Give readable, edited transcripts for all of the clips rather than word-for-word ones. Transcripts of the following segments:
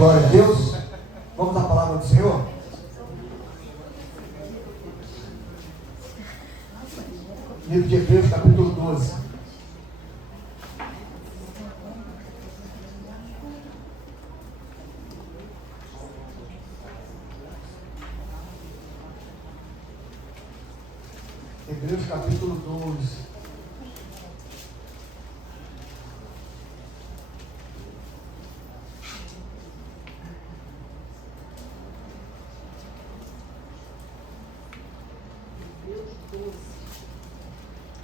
Glória a Deus. Vamos à palavra do Senhor? Livro de Hebreus, capítulo 12. Hebreus, capítulo 12.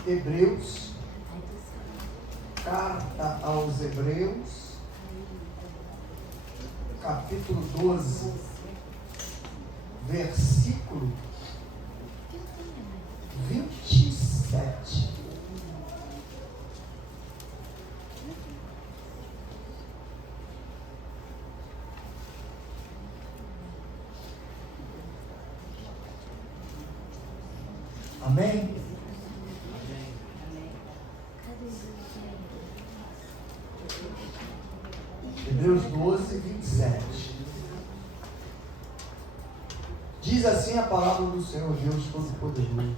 Hebreus, carta aos Hebreus, capítulo 12, versículo 27. Amém? Hebreus 12, 27. Diz assim a palavra do Senhor Deus Todo-Poderoso.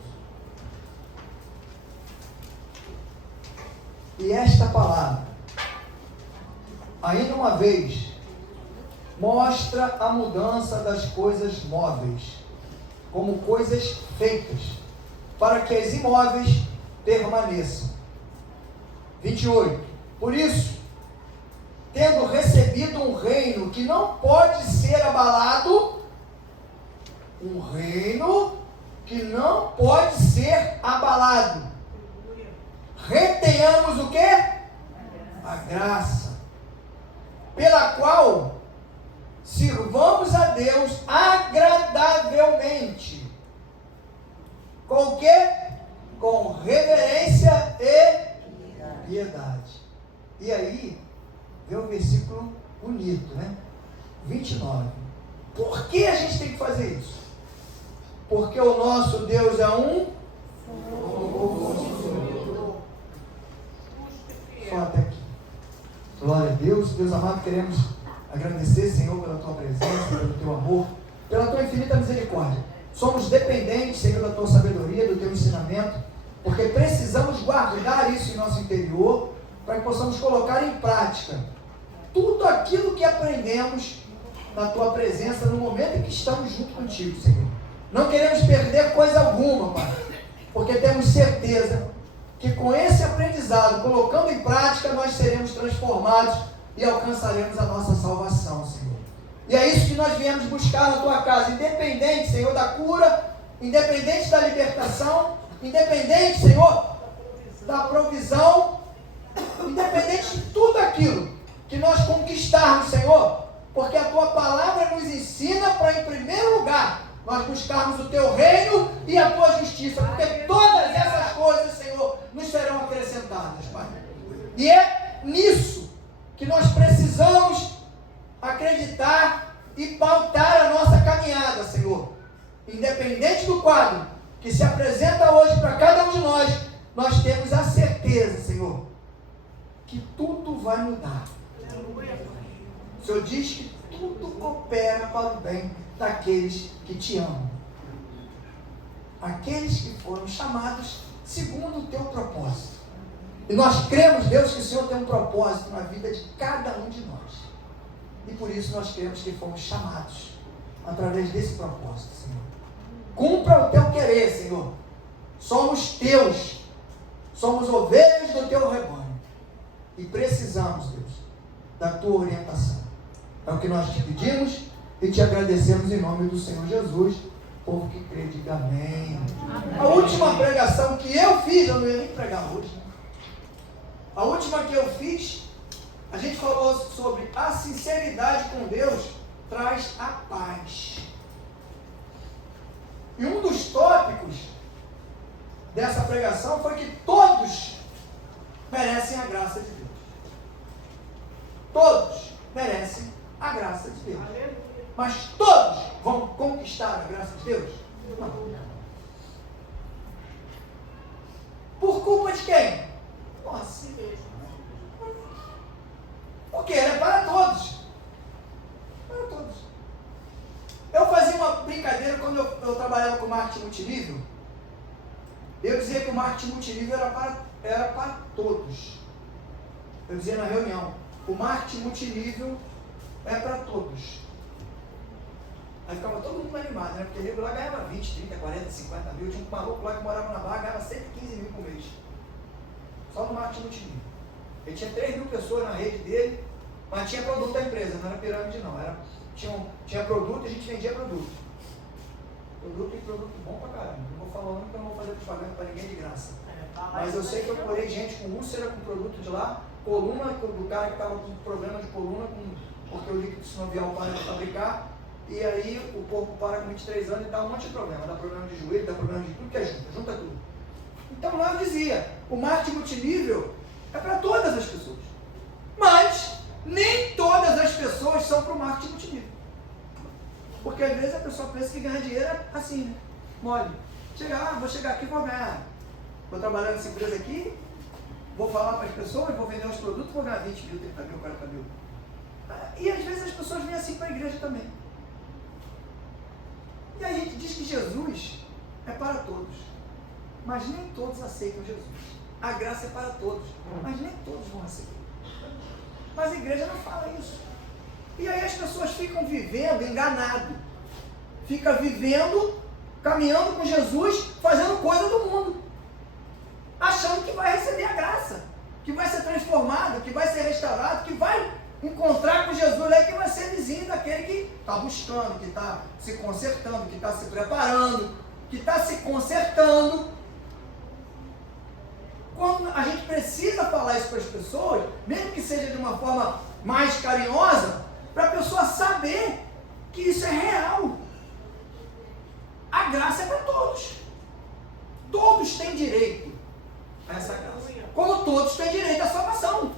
E esta palavra, ainda uma vez, mostra a mudança das coisas móveis, como coisas feitas, para que as imóveis permaneçam. 28. Por isso, tendo recebido um reino que não pode ser abalado, um reino que não pode ser abalado, retenhamos o quê? A graça, pela qual sirvamos a Deus agradavelmente. Com o quê? Com reverência e piedade. E aí, vem um versículo bonito, né? 29. Por que a gente tem que fazer isso? Porque o nosso Deus é um só até aqui. Glória a Deus. Deus amado, queremos agradecer, Senhor, pela tua presença, pelo teu amor, pela tua infinita misericórdia. Somos dependentes, Senhor, da tua sabedoria, do teu ensinamento, porque precisamos guardar isso em nosso interior, para que possamos colocar em prática tudo aquilo que aprendemos na tua presença no momento em que estamos junto contigo, Senhor. Não queremos perder coisa alguma, Pai, porque temos certeza que com esse aprendizado, colocando em prática, nós seremos transformados e alcançaremos a nossa salvação, Senhor. E é isso que nós viemos buscar na tua casa, independente, Senhor, da cura, independente da libertação, independente, Senhor, da provisão, independente de tudo aquilo que nós conquistarmos, Senhor, porque a tua palavra nos ensina para, em primeiro lugar, nós buscarmos o teu reino e a tua justiça, porque todas essas coisas, Senhor, nos serão acrescentadas, Pai. E é nisso que nós precisamos acreditar e pautar a nossa caminhada, Senhor. Independente do quadro que se apresenta hoje para cada um de nós, nós temos a certeza, Senhor, que tudo vai mudar. O Senhor diz que tudo coopera para o bem daqueles que te amam. Aqueles que foram chamados segundo o teu propósito. E nós cremos, Deus, que o Senhor tem um propósito na vida de cada um de nós. E por isso nós cremos que fomos chamados através desse propósito, Senhor. Cumpra o teu querer, Senhor. Somos teus. Somos ovelhas do teu rebanho. E precisamos, Deus, da tua orientação. É o que nós te pedimos e te agradecemos em nome do Senhor Jesus. Povo que crê, diga amém. A última pregação que eu fiz, eu não ia nem pregar hoje. A última que eu fiz, a gente falou sobre a sinceridade com Deus traz a paz. E um dos tópicos dessa pregação foi que todos merecem a graça de Deus. Todos merecem a graça de Deus. Mas todos vão conquistar a graça de Deus? Não. Por culpa de quem? Nossa. Porque ela é para todos. trabalhava com marketing multinível, eu dizia que o marketing multinível era para todos. Eu dizia na reunião, o marketing multinível é para todos. Aí ficava todo mundo animado, né? Porque nego lá ganhava 20, 30, 40, 50 mil. Tinha um maluco lá que morava na Barra, ganhava 115 mil por mês. Só no marketing multinível. Ele tinha 3 mil pessoas na rede dele, mas tinha produto da empresa, não era pirâmide não. Tinha produto e a gente vendia produto. Produto e produto bom pra caramba. Não vou falar porque eu não vou fazer propaganda pra ninguém de graça. Mas eu sei que eu curei gente com úlcera, com produto de lá, coluna, do cara que estava com problema de coluna, porque o líquido sinovial para de fabricar, e aí o corpo para com 23 anos e dá um monte de problema. Dá problema de joelho, dá problema de tudo que é junta tudo. Então lá eu dizia, o marketing multinível é para todas as pessoas. Mas nem todas as pessoas são para o marketing multinível. Porque às vezes a pessoa pensa que ganhar dinheiro é assim, né? Mole. Vou chegar aqui e vou ganhar. Vou trabalhar nessa empresa aqui, vou falar para as pessoas, vou vender os produtos, vou ganhar 20 mil, 30 mil, 40 mil. E às vezes as pessoas vêm assim para a igreja também. E aí a gente diz que Jesus é para todos. Mas nem todos aceitam Jesus. A graça é para todos, mas nem todos vão aceitar. Mas a igreja não fala isso. E aí as pessoas ficam vivendo enganado. Fica vivendo, caminhando com Jesus, fazendo coisa do mundo. Achando que vai receber a graça, que vai ser transformado, que vai ser restaurado, que vai encontrar com Jesus aí, que vai ser vizinho daquele que está buscando, que está se consertando, que está se preparando, que está se consertando. Quando a gente precisa falar isso para as pessoas, mesmo que seja de uma forma mais carinhosa, para a pessoa saber que isso é real. A graça é para todos. Todos têm direito a essa graça. Como todos têm direito à salvação.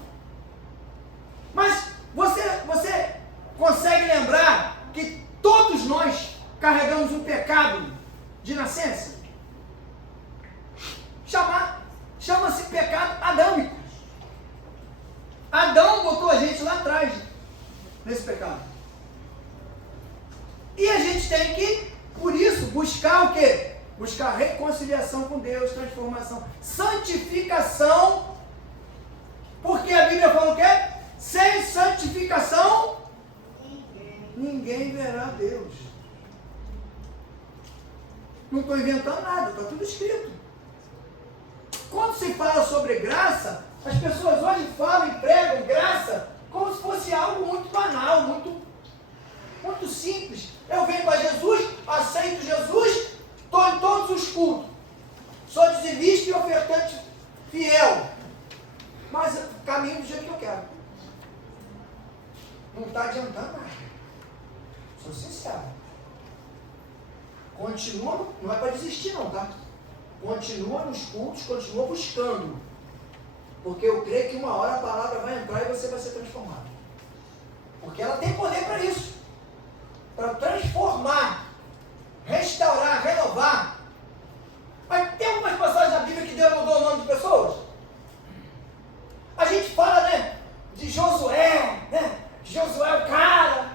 Mas você consegue lembrar que todos nós carregamos um pecado de nascença? Chama-se pecado adâmico. Adão botou a gente lá atrás nesse pecado. E a gente tem que, por isso, buscar o quê? Buscar reconciliação com Deus, transformação, santificação. Porque a Bíblia fala o quê? Sem santificação, ninguém verá Deus. Não estou inventando nada, está tudo escrito. Quando se fala sobre graça, as pessoas hoje falam e pregam graça como se fosse algo muito banal, muito simples. Eu venho para Jesus, aceito Jesus, estou em todos os cultos. Sou dizimista e ofertante fiel. Mas caminho do jeito que eu quero. Não está adiantando nada. Sou sincero. Continua, não é para desistir não, tá? Continua nos cultos, continua buscando. Porque eu creio que uma hora a palavra vai entrar e você vai ser transformado. Porque ela tem poder para isso. Para transformar, restaurar, renovar. Mas tem algumas passagens da Bíblia que Deus mudou o nome de pessoas? A gente fala, né? De Josué, né? Josué é o cara,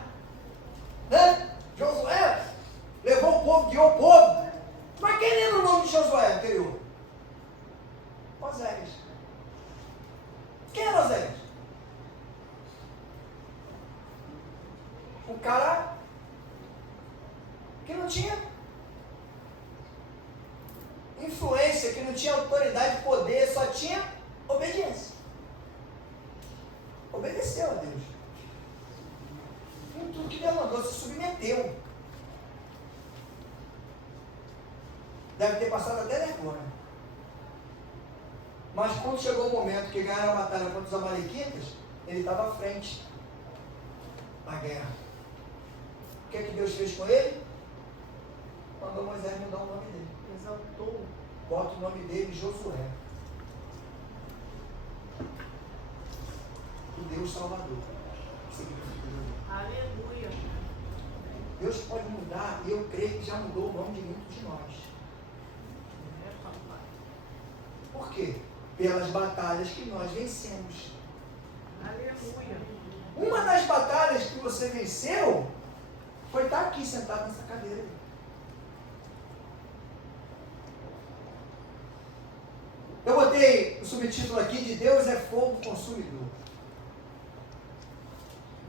né? Josué levou o povo, guiou o povo. Mas quem lembra o nome de Josué anterior? Oséias. Quem era Oséias? Um cara que não tinha influência, que não tinha autoridade, poder, só tinha obediência. Obedeceu a Deus. Em tudo que Deus mandou, se submeteu. Deve ter passado até vergonha. Mas quando chegou o momento que ganharam a batalha contra os amalequitas, ele estava à frente da guerra. O que é que Deus fez com ele? Mandou Moisés mudar o nome dele. Exaltou. Bota o nome dele, Josué. O Deus Salvador. Aleluia. Deus pode mudar, e eu creio que já mudou o nome de muitos de nós. Por quê? Pelas batalhas que nós vencemos. Aleluia. Uma das batalhas que você venceu foi estar aqui sentado nessa cadeira. Eu botei o subtítulo aqui de Deus é fogo consumidor.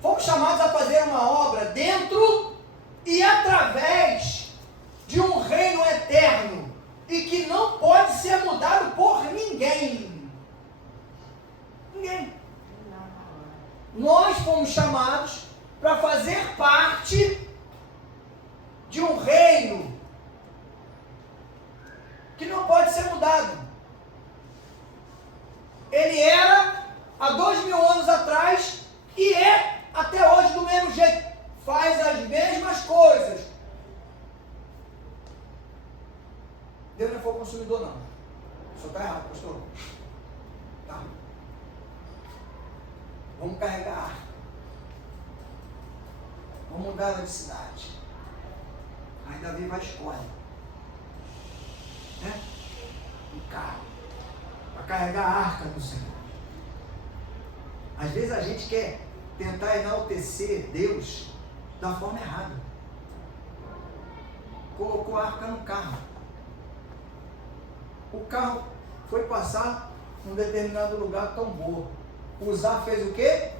Fomos chamados a fazer uma obra dentro e através de um reino eterno e que não pode ser mudado por ninguém. Ninguém. Nós fomos chamados para fazer parte de um reino que não pode ser mudado. Ele era há 2000 anos atrás e é até hoje do mesmo jeito. Faz as mesmas coisas. Deus não é fogo consumidor, não. Só está errado, pastor. Tá. Vamos carregar a arca. Vamos mudar ela de cidade. Aí Davi vai escolher. Né? Um carro. Para carregar a arca do Senhor. Às vezes a gente quer tentar enaltecer Deus da forma errada. Colocou a arca no carro. O carro foi passar num determinado lugar, tombou. O Zá fez o quê?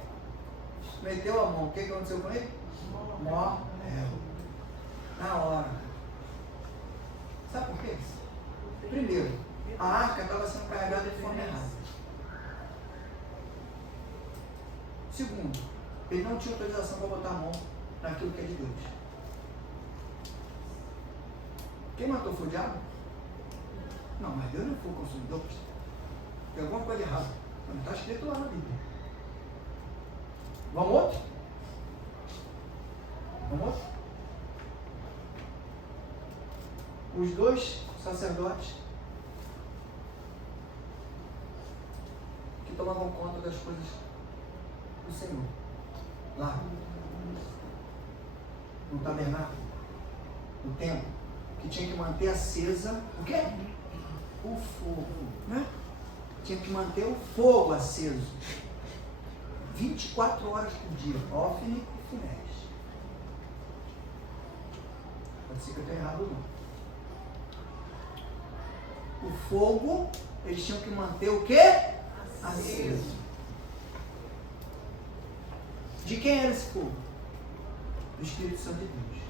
Meteu a mão. O que aconteceu com ele? Morreu. Na hora. Sabe por quê? Primeiro, a arca estava sendo carregada de forma errada. Segundo, ele não tinha autorização para botar a mão naquilo que é de Deus. Quem matou foi o diabo? Não, mas Deus não foi o consumidor. Tem alguma coisa errada. Não está escrito lá na Bíblia. Vamos outro? Vamos outro? Os dois sacerdotes que tomavam conta das coisas do Senhor. Lá. No tabernáculo. No templo. Que tinha que manter acesa o quê? O fogo. Né? Tinha que manter o fogo aceso. 24 horas por dia. Ofne e Finés. Pode ser que eu tenha errado ou não. O fogo, eles tinham que manter o quê? Aceso. De quem era esse fogo? Do Espírito Santo de Deus.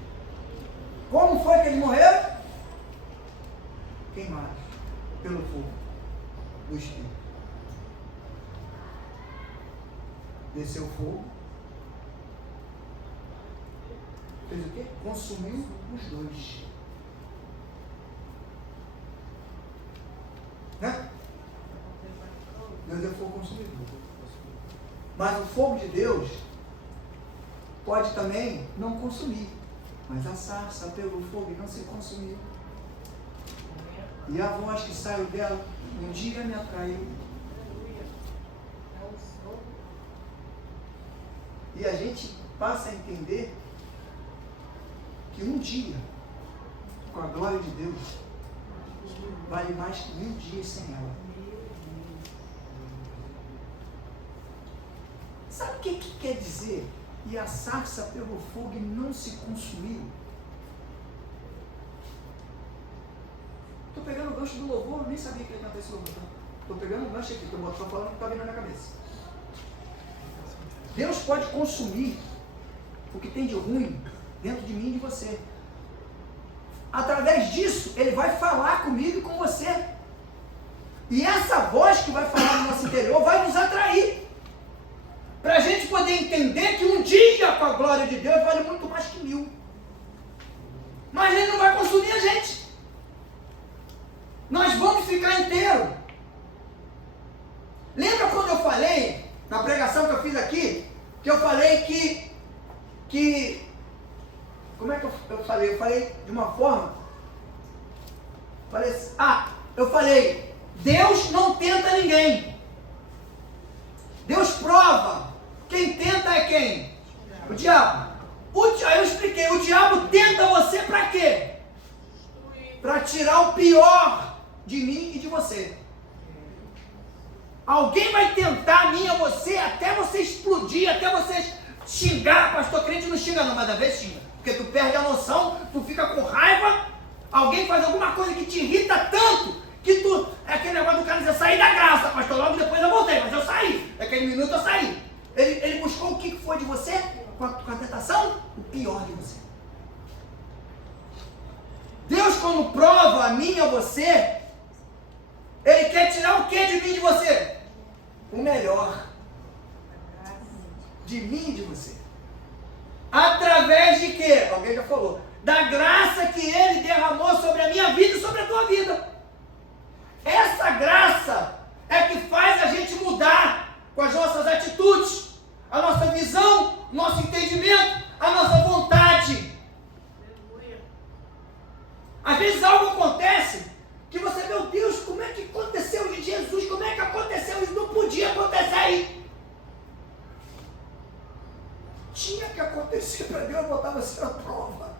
Como foi que eles morreram? Queimados pelo fogo do Espírito. Desceu o fogo. Fez o quê? Consumiu os dois. Né? Deus é fogo consumidor. Mas o fogo de Deus pode também não consumir. Mas a sarça pegou fogo e não se consumiu. E a voz que saiu dela um dia me atraiu. E a gente passa a entender que um dia, com a glória de Deus, vale mais que 1000 dias sem ela. Sabe o que quer dizer? E a sarça pegou fogo e não se consumiu. Estou pegando o gancho do louvor, eu nem sabia que ia cantar esse louvor. Estou pegando o gancho aqui, que eu estou falando o que está vindo na minha cabeça. Deus pode consumir o que tem de ruim dentro de mim e de você. Através disso, Ele vai falar comigo e com você. E essa voz que vai falar no nosso interior vai nos atrair. Para a gente poder entender que um dia com a glória de Deus vale muito mais que 1000. Mas Ele não vai consumir a gente. Nós vamos ficar inteiro. Lembra quando eu falei, na pregação que eu fiz aqui, que eu falei que como é que eu falei? Eu falei de uma forma, eu falei, Deus não tenta ninguém. Deus prova. Quem tenta é quem? O diabo. Aí eu expliquei, o diabo tenta você para quê? Para tirar o pior de mim e de você. Alguém vai tentar a mim e a você até você explodir, até você xingar. Pastor crente não xinga não, mas da vez xinga. Porque tu perde a noção, tu fica com raiva, alguém faz alguma coisa que te irrita tanto, que tu, é aquele negócio do cara dizer, saí da graça, pastor, logo depois eu voltei, mas eu saí, naquele minuto eu saí. Ele buscou o que foi de você, com a tentação? O pior de você. Deus, quando prova a mim e a você, Ele quer tirar o que de mim e de você? O melhor. De mim e de você. Através de quê? Alguém já falou. Da graça que Ele derramou sobre a minha vida e sobre a tua vida. Essa graça é que faz a gente mudar com as nossas atitudes, a nossa visão, nosso entendimento, a nossa vontade. Às vezes algo acontece que você, meu Deus, como é que aconteceu de Jesus? Como é que aconteceu isso? Não podia acontecer aí. Tinha que acontecer para Deus botar você na prova.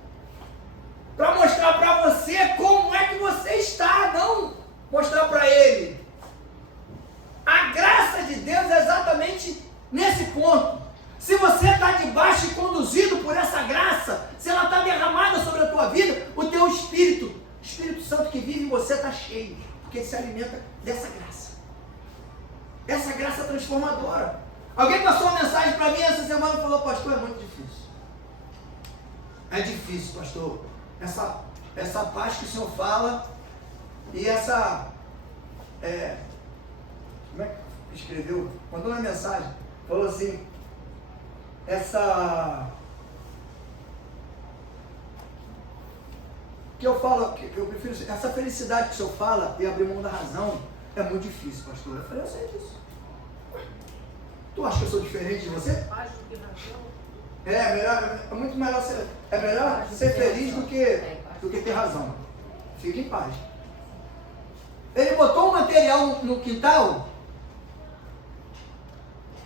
Para mostrar para você como é que você está, não mostrar para Ele. A graça de Deus é exatamente nesse ponto. Se você está debaixo e conduzido por essa graça, se ela está derramada sobre a tua vida, o teu Espírito, o Espírito Santo que vive em você está cheio, porque ele se alimenta dessa graça. Essa graça transformadora. Alguém passou uma mensagem para mim essa semana e falou, pastor, é muito difícil. É difícil, pastor. Essa paz que o senhor fala e essa... como é que escreveu? Mandou uma mensagem, falou assim, que eu falo, que eu prefiro, essa felicidade que o senhor fala e abrir mão da razão é muito difícil, pastor. Eu falei, eu sei disso. Tu acha que eu sou diferente de você? É muito melhor ser feliz do que ter razão. Fique em paz. Ele botou um material no quintal,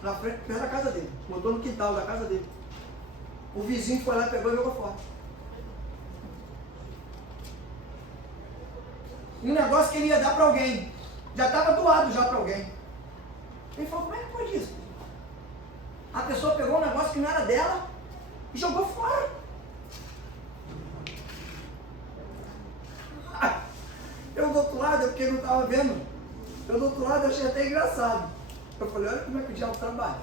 na frente, perto da casa dele. Botou no quintal da casa dele. O vizinho foi lá, pegou e jogou fora. Um negócio que ele ia dar para alguém. Já estava doado já para alguém. Ele falou, como é que pode isso? A pessoa pegou um negócio que não era dela e jogou fora. Eu do outro lado, porque eu não estava vendo. Eu do outro lado achei até engraçado. Eu falei, olha como é que o diabo trabalha.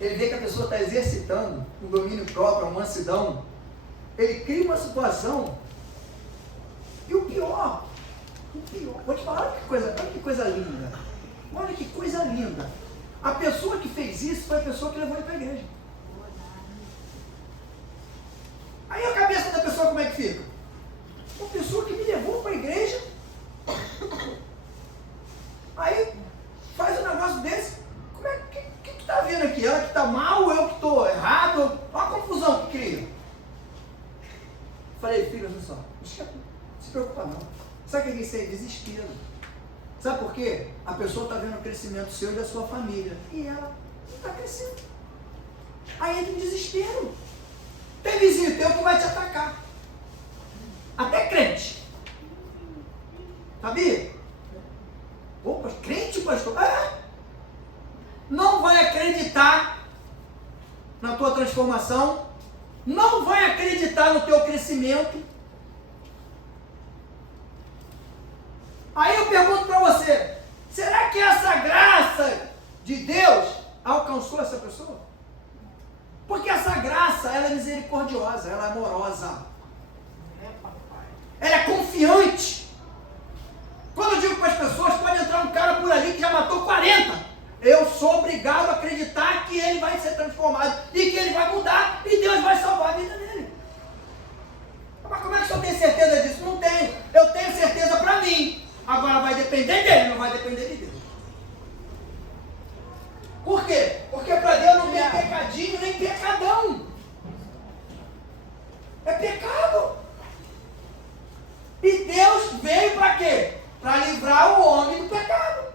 Ele vê que a pessoa está exercitando um domínio próprio, uma mansidão. Ele cria uma situação. E o pior, vou te falar, olha que coisa linda. Olha que coisa linda. A pessoa que fez isso foi a pessoa que levou ele para a igreja. Aí a cabeça da pessoa como é que fica? Uma pessoa que me levou para a igreja, aí faz um negócio desse, como é que está vindo aqui? Ela que está mal, eu que estou errado? Olha a confusão que cria. Falei, filho, olha só, não se preocupa não. Sabe o que é isso aí? Desespero. Sabe por quê? A pessoa está vendo o crescimento seu e da sua família. E ela não está crescendo. Aí entra um desespero. Tem vizinho teu que vai te atacar. Até crente. Sabia? Opa, crente, pastor? Não vai acreditar na tua transformação. Não vai acreditar no teu crescimento. Aí eu pergunto para você, será que essa graça de Deus alcançou essa pessoa? Porque essa graça, ela é misericordiosa, ela é amorosa. Ela é confiante. Quando eu digo para as pessoas, pode entrar um cara por ali que já matou 40. Eu sou obrigado a acreditar que ele vai ser transformado e que ele vai mudar e Deus vai salvar a vida dele. Mas como é que o senhor tem certeza disso? Não tenho. Eu tenho certeza para mim. Agora vai depender dele, não vai depender de Deus. Por quê? Porque para Deus não tem pecadinho nem pecadão. É pecado. E Deus veio para quê? Para livrar o homem do pecado.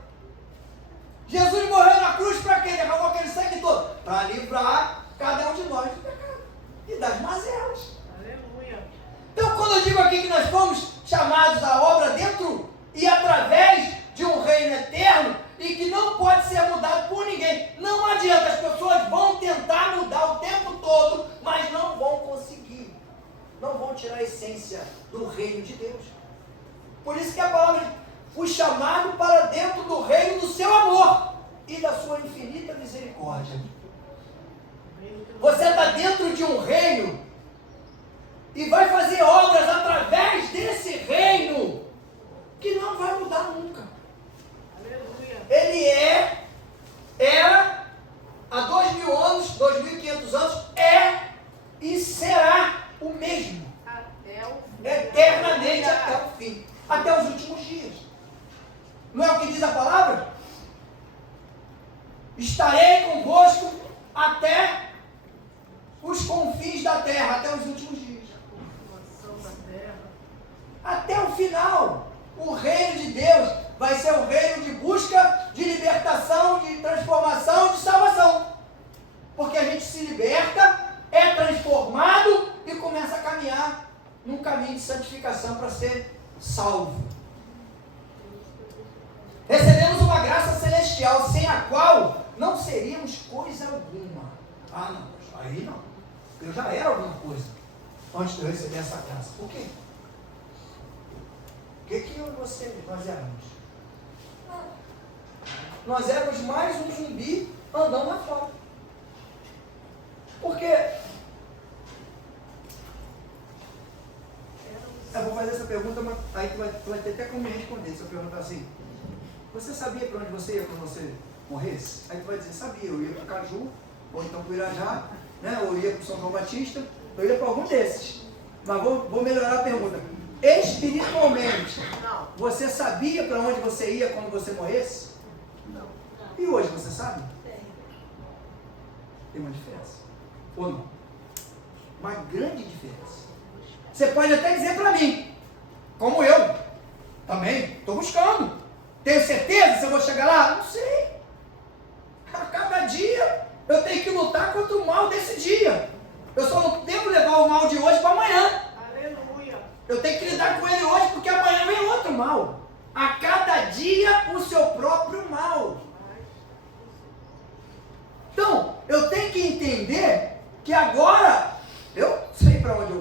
Jesus morreu na cruz para quê? Derramou aquele sangue todo? Para livrar cada um de nós do pecado e das mazelas. Aleluia. Então, quando eu digo aqui que nós fomos chamados à obra dentro e através de um reino eterno e que não pode ser mudado por ninguém, não adianta, as pessoas vão tentar mudar o tempo todo, mas não vão conseguir. Não vão tirar a essência essência do reino de Deus. Por isso que a palavra foi chamado para dentro do reino do seu amor e da sua infinita misericórdia. Você está dentro de um reino e vai fazer obras através desse reino que não vai mudar nunca. Ele era há 2000 anos, 2500 anos, e será o mesmo. Eternamente até o fim. Até os últimos dias. Não é o que diz a palavra? Estarei convosco até os confins da terra, até os últimos dias. Até o final. O reino de Deus vai ser um reino de busca, de libertação, de transformação, de salvação. Porque a gente se liberta, é transformado e começa a caminhar num caminho de santificação para ser salvo. Recebemos uma graça celestial sem a qual não seríamos coisa alguma. Ah, não, aí não. Eu já era alguma coisa antes de eu receber essa graça. Por quê? O que eu e você, nós éramos? Nós éramos mais um zumbi andando lá fora. Porque eu vou fazer essa pergunta, mas aí tu vai ter até como me responder. Se eu perguntar assim, você sabia para onde você ia quando você morresse? Aí tu vai dizer, sabia, eu ia para o Caju, ou então para o Irajá, né? Ou ia para o São João Batista, eu ia para algum desses. Mas vou melhorar a pergunta. Espiritualmente, você sabia para onde você ia quando você morresse? Não. E hoje você sabe? Tem uma diferença. Ou não? Uma grande diferença. Você pode até dizer para mim, como eu, também, estou buscando. Tenho certeza se eu vou chegar lá? Não sei. A cada dia eu tenho que lutar contra o mal desse dia. Eu só não devo levar o mal de hoje para amanhã. Aleluia. Eu tenho que lidar com ele hoje, porque amanhã vem outro mal. A cada dia o seu próprio mal. Então, eu tenho que entender que agora eu sei para onde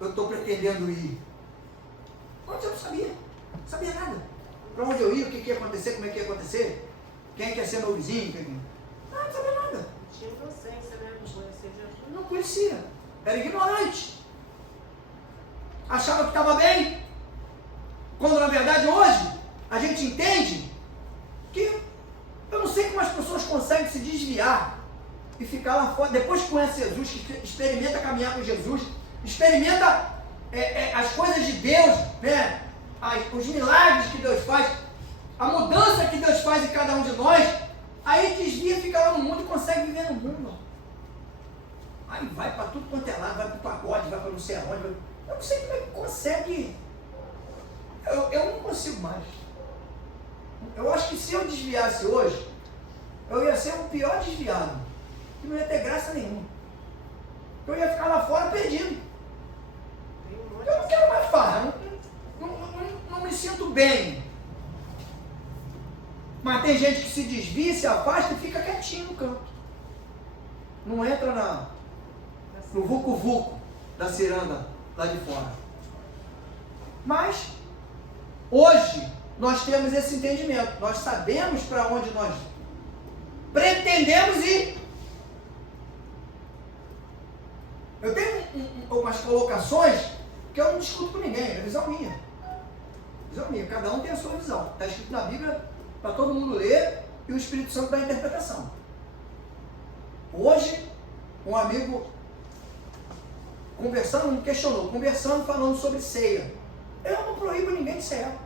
eu estou pretendendo ir. Antes eu não sabia. Não sabia nada. Para onde eu ia, o que ia acontecer, como é que ia acontecer. Quem quer ser meu vizinho. Não sabia nada. Tinha inocência, né? Não conhecia Jesus. Não conhecia. Era ignorante. Achava que estava bem. Quando na verdade hoje a gente entende que eu não sei como as pessoas conseguem se desviar e ficar lá fora. Depois que conhece Jesus, que experimenta caminhar com Jesus, experimenta as coisas de Deus, né? Os milagres que Deus faz, a mudança que Deus faz em cada um de nós, aí desvia, fica lá no mundo e consegue viver no mundo. Aí vai para tudo quanto é lado, vai para o pagode, vai para não sei aonde. Eu não sei como é que consegue. Eu não consigo mais. Eu acho que se eu desviasse hoje, eu ia ser o pior desviado. E não ia ter graça nenhuma. Eu ia ficar lá fora perdido. Eu não quero mais farra. Não me sinto bem. Mas tem gente que se desvia, se afasta e fica quietinho no canto. Não entra no vucu-vucu da ciranda lá de fora. Mas, hoje, nós temos esse entendimento. Nós sabemos para onde nós pretendemos ir. Eu tenho umas colocações que eu não discuto com ninguém, é visão minha. Visão minha, cada um tem a sua visão. Está escrito na Bíblia para todo mundo ler e o Espírito Santo dá a interpretação. Hoje, um amigo conversando, me questionou, falando sobre ceia. Eu não proíbo ninguém de ceia.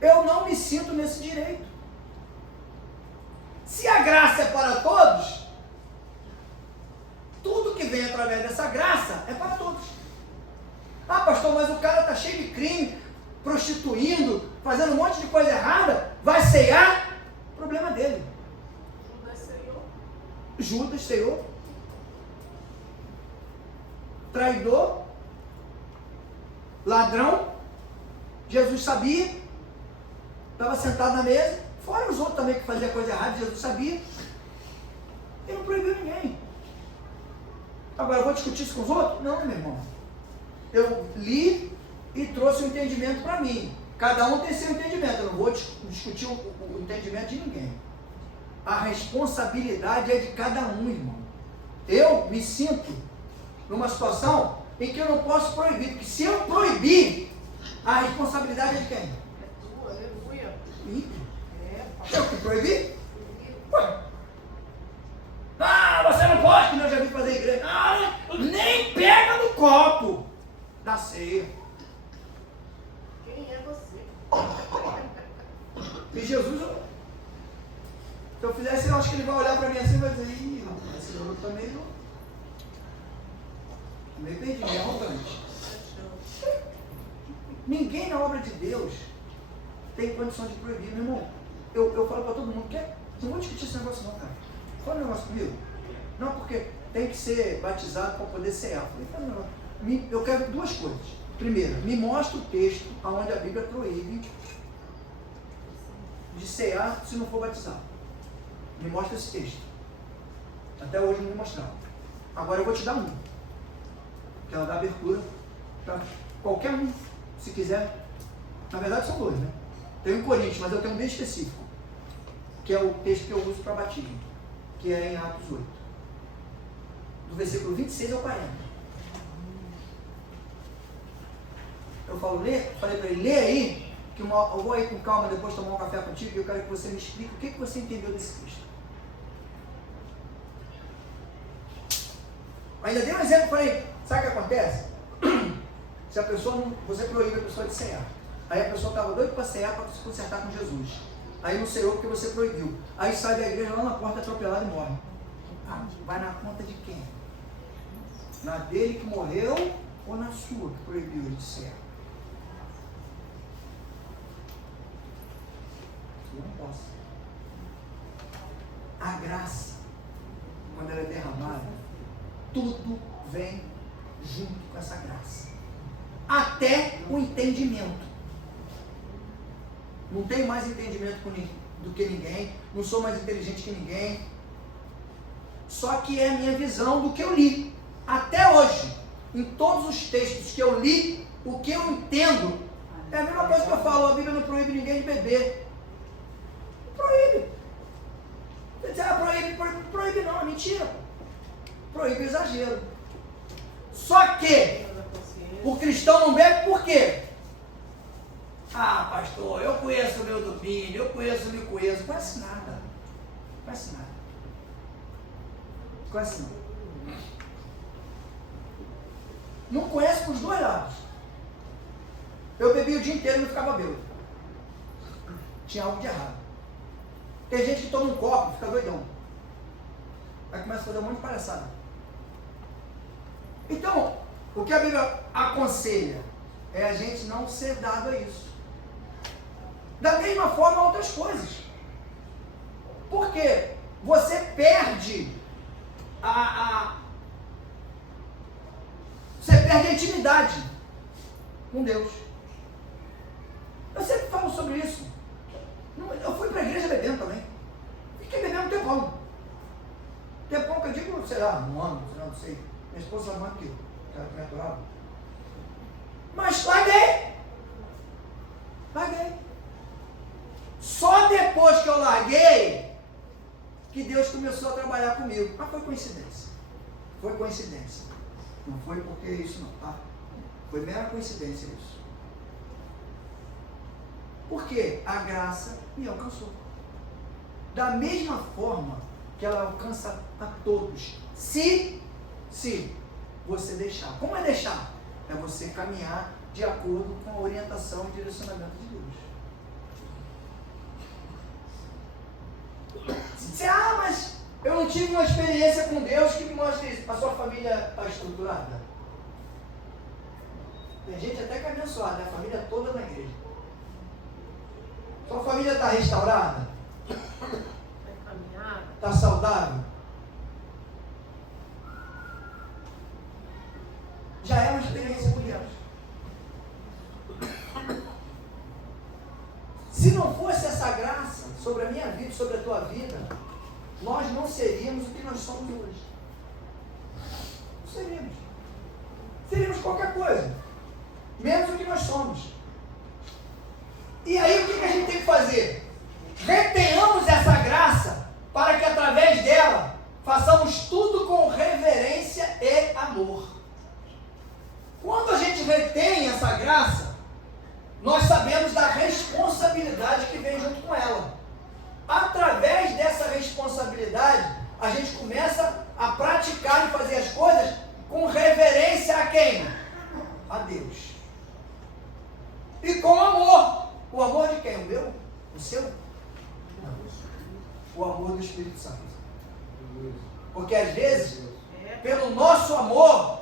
Eu não me sinto nesse direito. Se a graça é para todos, tudo que vem através dessa graça é para todos. Ah, pastor, mas o cara está cheio de crime, prostituindo, fazendo um monte de coisa errada, vai ceiar? Problema dele. Judas ceiou. Traidor. Ladrão. Jesus sabia. Estava sentado na mesa. Fora os outros também que faziam coisa errada, Jesus sabia. Ele não proibiu ninguém. Agora, eu vou discutir isso com os outros? Não, meu irmão. eu li e trouxe um entendimento para mim. Cada um tem seu entendimento, eu não vou discutir o entendimento de ninguém. A responsabilidade é de cada um, irmão. Eu me sinto numa situação em que eu não posso proibir, porque se eu proibir, a responsabilidade é de quem? É tua, aleluia. Eu que proibi? Ué. Ah, você não pode, que eu já vi fazer igreja. Ah, nem pega no copo da ceia. Quem é você? E Jesus, se eu fizesse, eu acho que ele vai olhar para mim assim e vai dizer, ih, rapaz, esse garoto tá meio perdido, é arrogante. Ninguém na obra de Deus tem condição de proibir, meu irmão. Eu falo para todo mundo, não vou discutir esse negócio não, cara. Fala um negócio comigo. Não, porque tem que ser batizado para poder cear. Eu falei, fala um negócio. Eu quero duas coisas. Primeiro, me mostra o texto onde a Bíblia proíbe de cear se não for batizado. Me mostra esse texto. Até hoje não me mostrava. Agora eu vou te dar um. Que ela dá abertura para qualquer um, se quiser. Na verdade são dois, né? Tem um Coríntios, mas eu tenho um bem específico. Que é o texto que eu uso para batismo. Que é em Atos 8. Do versículo 26 ao 40. Eu falei para ele, lê aí, que eu vou aí com calma depois tomar um café contigo e eu quero que você me explique o que você entendeu desse texto. Ainda dei um exemplo, falei, sabe o que acontece? Se a pessoa não, você proíbe a pessoa de cear. Aí a pessoa estava doida para cear para se consertar com Jesus. Aí não ceou porque você proibiu. Aí sai da igreja lá na porta atropelado e morre. Ah, vai na conta de quem? Na dele que morreu ou na sua que proibiu ele de cear? Eu não posso. A graça, quando ela é derramada, tudo vem junto com essa graça. Até o entendimento. Não tenho mais entendimento do que ninguém, não sou mais inteligente que ninguém. Só que é a minha visão do que eu li. Até hoje, em todos os textos que eu li, o que eu entendo é a mesma coisa que eu falo, a Bíblia não proíbe ninguém de beber. Proíbe. Você diz, proíbe não, é mentira. Proíbe o exagero. Só que o cristão não bebe por quê? Ah, pastor, eu conheço o meu domínio, eu conheço o meu conheço. Não conhece nada. Não conhece nada. Não conhece nada. Não conhece por os dois lados. Eu bebi o dia inteiro e não ficava bêbado. Tinha algo de errado. Tem gente que toma um copo e fica doidão. Aí começa a fazer um monte de palhaçada. Então, o que a Bíblia aconselha é a gente não ser dado a isso. Da mesma forma, outras coisas. Porque você perde você perde a intimidade com Deus. Eu sempre falo sobre isso. Eu fui para a igreja bebendo também. Fiquei bebendo um tempão. Tempão que eu digo, sei lá, um ano, sei lá, não sei. Minha esposa sabe mais que eu, que era natural. Mas larguei. Só depois que eu larguei, que Deus começou a trabalhar comigo. Mas foi coincidência. Foi coincidência. Não foi porque isso não, tá? Foi mera coincidência isso. Porque a graça me alcançou. Da mesma forma que ela alcança a todos. Se você deixar. Como é deixar? É você caminhar de acordo com a orientação e direcionamento de Deus. Mas eu não tive uma experiência com Deus que me mostre isso. A sua família está estruturada? Tem gente até que é abençoada, a família toda na igreja. Sua família está restaurada? Está saudável? Já é uma experiência com Deus. Se não fosse essa graça sobre a minha vida, sobre a tua vida, nós não seríamos o que nós somos hoje. Não seríamos. Seríamos qualquer coisa. menos do que nós somos. E aí o que a gente tem que fazer? Retenhamos essa graça para que através dela façamos tudo com reverência e amor. Quando a gente retém essa graça, nós sabemos da responsabilidade que vem junto com ela. Através dessa responsabilidade, a gente começa a praticar e fazer as coisas com reverência a quem? A Deus. E com amor. O amor de quem? O meu? O seu? Não. O amor do Espírito Santo. Porque às vezes, pelo nosso amor,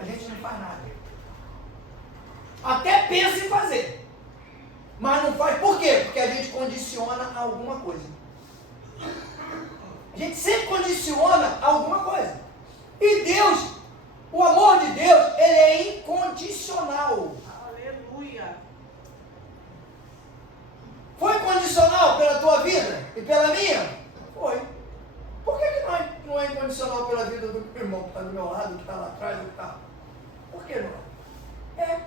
a gente não faz nada. Até pensa em fazer, mas não faz. Por quê? Porque a gente condiciona alguma coisa. A gente sempre condiciona alguma coisa. E Deus, o amor de Deus, ele é incondicional. Aleluia. Foi condicional pela tua vida e pela minha? Foi. Por que não é incondicional pela vida do meu irmão que está do meu lado, que está lá atrás, que está? Por que não? É.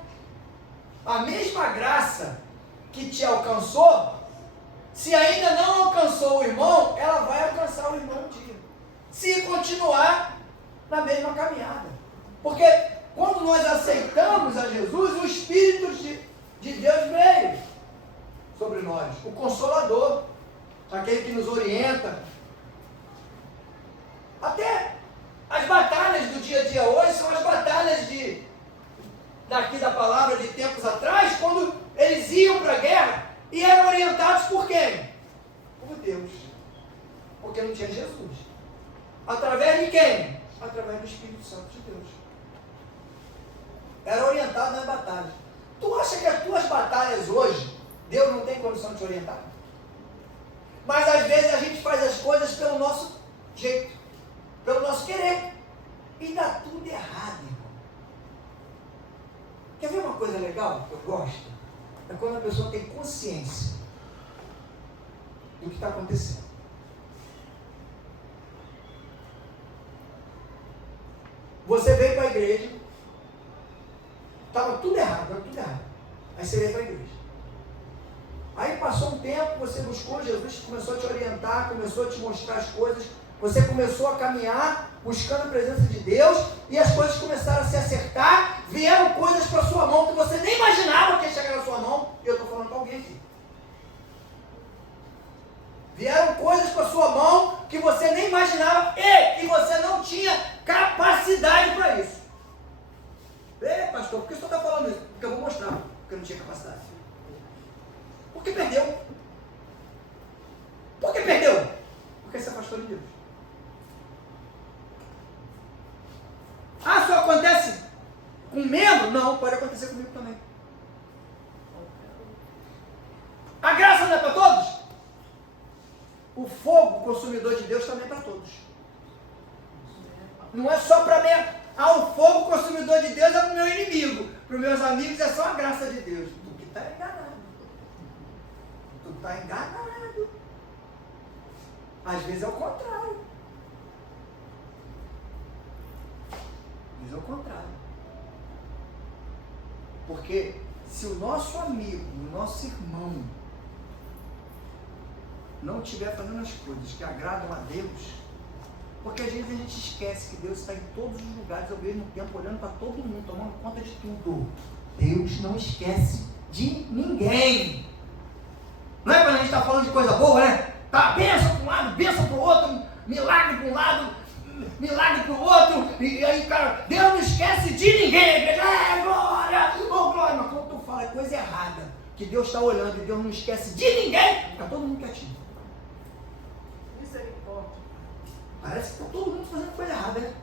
A mesma graça que te alcançou, se ainda não alcançou o irmão, ela vai alcançar o irmão um dia. Se continuar na mesma caminhada. Porque quando nós aceitamos a Jesus, o Espírito de Deus veio sobre nós. O Consolador, aquele que nos orienta. Até as batalhas do dia a dia hoje são as batalhas daqui da palavra de tempos atrás, quando eles iam para a guerra e eram orientados por quem? Por Deus. Porque não tinha Jesus. Através de quem? Através do Espírito Santo de Deus. Era orientado nas batalhas. Tu acha que as tuas batalhas hoje, Deus não tem condição de te orientar? Mas às vezes a gente faz as coisas pelo nosso jeito, pelo nosso querer, e dá tudo errado, irmão. Quer ver uma coisa legal que eu gosto? É quando a pessoa tem consciência do que está acontecendo. Você veio para a igreja, estava tudo errado. Aí você veio para a igreja. Aí passou um tempo, você buscou Jesus, começou a te orientar, começou a te mostrar as coisas, você começou a caminhar, buscando a presença de Deus, e as coisas começaram a se acertar, vieram coisas para a sua mão que você nem imaginava que ia chegar na sua mão, e eu estou falando para alguém aqui. Vieram coisas para a sua mão que você nem imaginava e que você não tinha capacidade para isso. Ei, pastor, por que o senhor está falando isso? Porque eu vou mostrar, porque eu não tinha capacidade. Por que perdeu? Por que perdeu? Porque se afastou de Deus. Ah, só acontece com um membro? Não, pode acontecer comigo também. A graça não é para todos? O fogo consumidor de Deus também é para todos. Não é só para mim. Ah, o fogo consumidor de Deus é para o meu inimigo. Para os meus amigos é só a graça de Deus. Tu que está enganado. Tu está enganado. Às vezes é o contrário. Às vezes é o contrário. Porque se o nosso amigo, o nosso irmão, não estiver fazendo as coisas que agradam a Deus, porque às vezes a gente esquece que Deus está em todos os lugares ao mesmo tempo, olhando para todo mundo, tomando conta de tudo. Deus não esquece de ninguém. Não é quando a gente está falando de coisa boa, né? Tá, bênção para um lado, bênção para o outro, milagre para um lado, milagre para o outro, e aí, cara, Deus não esquece de ninguém. Glória, oh glória, mas quando tu fala coisa errada, que Deus está olhando e Deus não esquece de ninguém, fica todo mundo quietinho. Parece que está todo mundo fazendo coisa errada, né?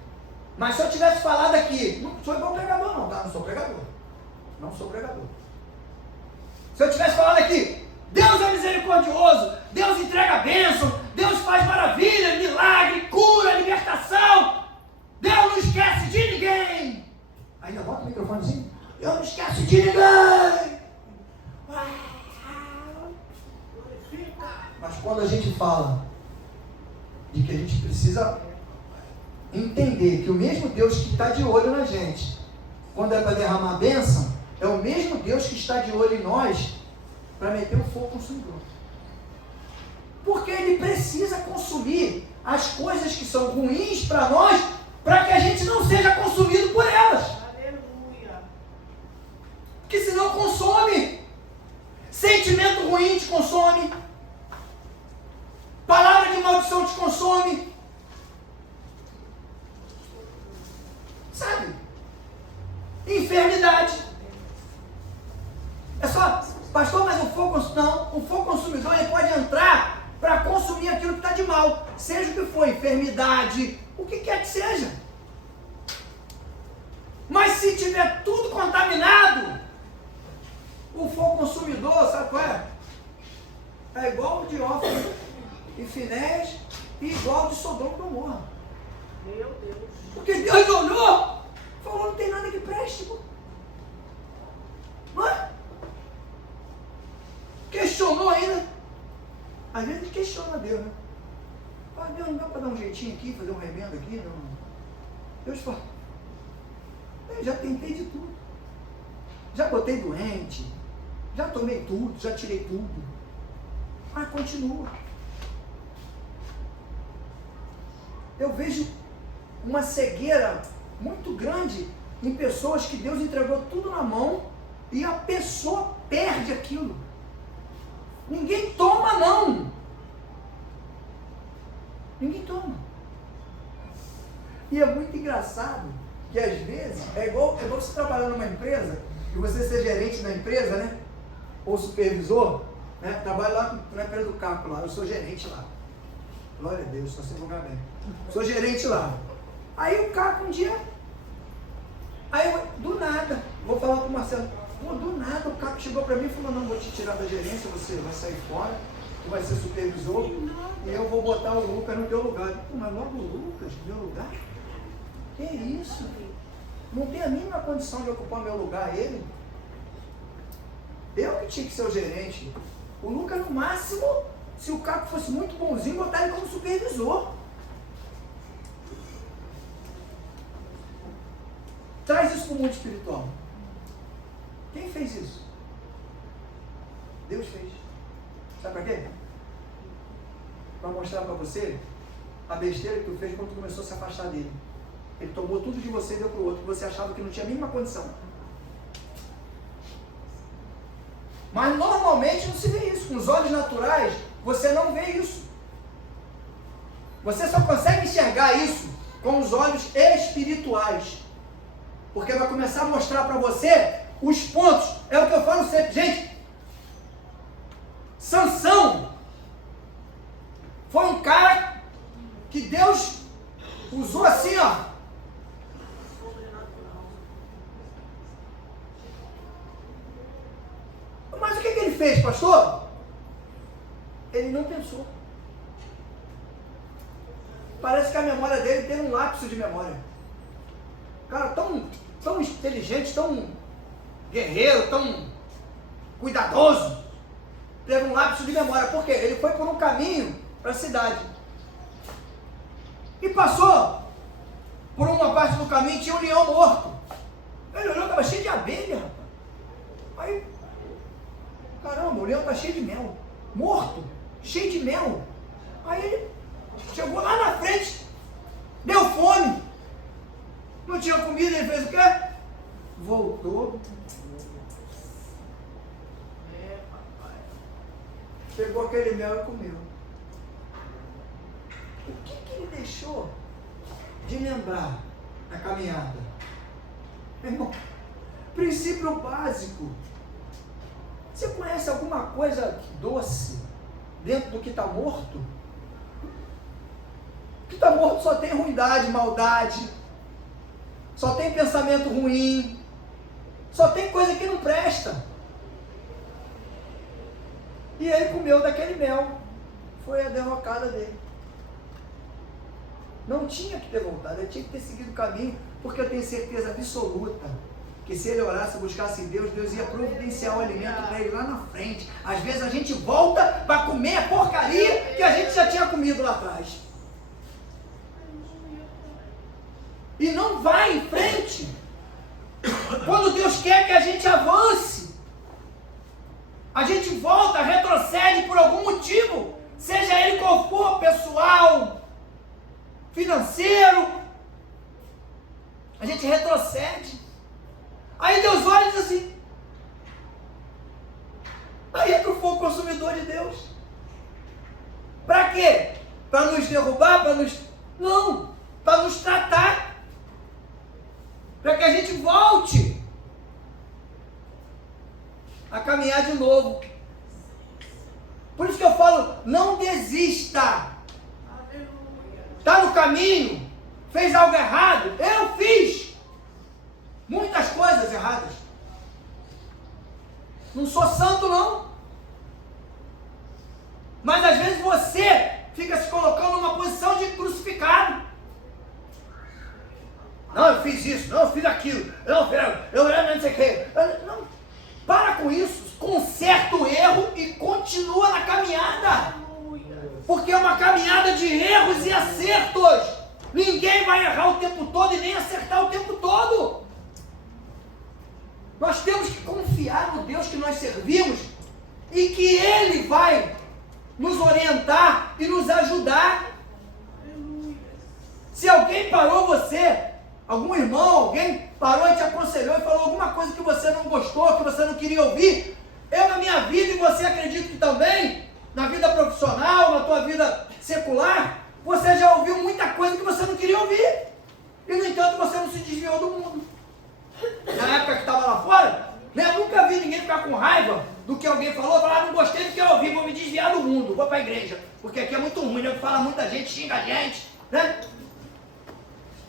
Mas se eu tivesse falado aqui, não sou igual pregador não, tá? Não sou pregador. Não sou pregador. Se eu tivesse falado aqui, Deus é misericordioso, Deus entrega a bênção, Deus faz maravilha, milagre, cura, libertação, Deus não esquece de ninguém. Ainda bota o microfone assim, Deus não esquece de ninguém. Mas quando a gente fala de que a gente precisa entender que o mesmo Deus que está de olho na gente, quando é para derramar a bênção, é o mesmo Deus que está de olho em nós para meter o fogo consumidor. Porque Ele precisa consumir as coisas que são ruins para nós, para que a gente não seja consumido por elas. Aleluia. Porque senão consome. Sentimento ruim te consome. Palavra de maldição te consome. Sabe? Enfermidade. É só, pastor, mas o fogo consumidor ele pode entrar para consumir aquilo que está de mal. Seja o que for, enfermidade, o que quer que seja. Mas se tiver tudo contaminado, o fogo consumidor, sabe qual é? É igual o de Ofra e Finés e igual o de Sodoma e Gomorra. Meu Deus. Porque Deus olhou, falou, não tem nada que preste, pô. Não é? Questionou ainda. Às vezes a gente questiona Deus, né? Fala, Deus, não dá para dar um jeitinho aqui, fazer um remendo aqui? Não. Deus fala, eu já tentei de tudo. Já botei doente, já tomei tudo, já tirei tudo. Mas continua. Eu vejo uma cegueira muito grande em pessoas que Deus entregou tudo na mão e a pessoa perde aquilo. Ninguém toma, não. Ninguém toma. E é muito engraçado que às vezes, é igual você trabalhar numa empresa e você ser gerente da empresa, né? Ou supervisor, né? Trabalho lá na empresa do Caco lá, eu sou gerente lá. Glória a Deus, só se lugar bem. Sou gerente lá. Aí o Caco um dia, aí eu, do nada, vou falar com o Marcelo, pô, do nada o Caco chegou para mim e falou, não, vou te tirar da gerência, você vai sair fora, tu vai ser supervisor, e eu vou botar o Lucas no teu lugar. Pô, mas logo o Lucas no meu lugar? Que isso? Não tem a mínima condição de ocupar meu lugar, ele? Eu que tinha que ser o gerente. O Lucas, no máximo, se o Caco fosse muito bonzinho, botar ele como supervisor. Traz isso para o mundo espiritual. Quem fez isso? Deus fez. Sabe para quê? Para mostrar para você a besteira que tu fez quando tu começou a se afastar dele. Ele tomou tudo de você e deu para o outro, que você achava que não tinha a mínima condição. Mas normalmente não se vê isso. Com os olhos naturais, você não vê isso. Você só consegue enxergar isso com os olhos espirituais. Porque vai começar a mostrar para você os pontos. É o que eu falo sempre. Gente, Sansão foi um cara que Deus usou assim, ó. Mas o que ele fez, pastor? Ele não pensou. Parece que a memória dele tem um lapso de memória. Cara, tão inteligente, tão guerreiro, tão cuidadoso. Teve um lapso de memória. Por quê? Ele foi por um caminho para a cidade. E passou por uma parte do caminho, tinha um leão morto. Ele olhou, estava cheio de abelha, rapaz. Aí, caramba, o leão está cheio de mel. Morto, cheio de mel. Aí ele chegou lá na frente, deu fome. Não tinha comida, ele fez o quê? Voltou. Pegou aquele mel e comeu. O que ele deixou de lembrar na caminhada? Irmão, princípio básico. Você conhece alguma coisa doce dentro do que está morto? O que está morto só tem ruindade, maldade, só tem pensamento ruim, só tem coisa que não presta. E ele comeu daquele mel. Foi a derrocada dele. Não tinha que ter voltado, ele tinha que ter seguido o caminho, porque eu tenho certeza absoluta que se ele orasse, buscasse Deus, Deus ia providenciar o alimento para ele lá na frente. Às vezes a gente volta para comer a porcaria que a gente já tinha comido lá atrás. E não vai em frente. Quando Deus quer que a gente avance, a gente volta, retrocede por algum motivo, seja ele qual for, pessoal, financeiro, a gente retrocede. Aí Deus olha e diz assim, aí entra o fogo consumidor de Deus. Para quê? Para nos derrubar? Não, para nos tratar, para que a gente volte a caminhar de novo. Por isso que eu falo, não desista. Está no caminho, fez algo errado, eu fiz muitas coisas erradas. Não sou santo não. Mas às vezes você fica se colocando numa posição de crucificado. Não, eu fiz isso, não, eu fiz aquilo, não, eu não sei o que. Não, para com isso, conserta o erro e continua na caminhada. Porque é uma caminhada de erros e acertos. Ninguém vai errar o tempo todo e nem acertar o tempo todo. Nós temos que confiar no Deus que nós servimos e que Ele vai nos orientar e nos ajudar. Se alguém parou você, algum irmão, alguém parou e te aconselhou e falou alguma coisa que você não gostou, que você não queria ouvir, eu na minha vida, e você acredita que também, na vida profissional, na tua vida secular, você já ouviu muita coisa que você não queria ouvir. E no entanto você não se desviou do mundo. Na época que estava lá fora, né, eu nunca vi ninguém ficar com raiva do que alguém falou, falar, não gostei do que eu ouvi, vou me desviar do mundo, vou para a igreja, porque aqui é muito ruim, né? Fala muita gente, xinga a gente, né?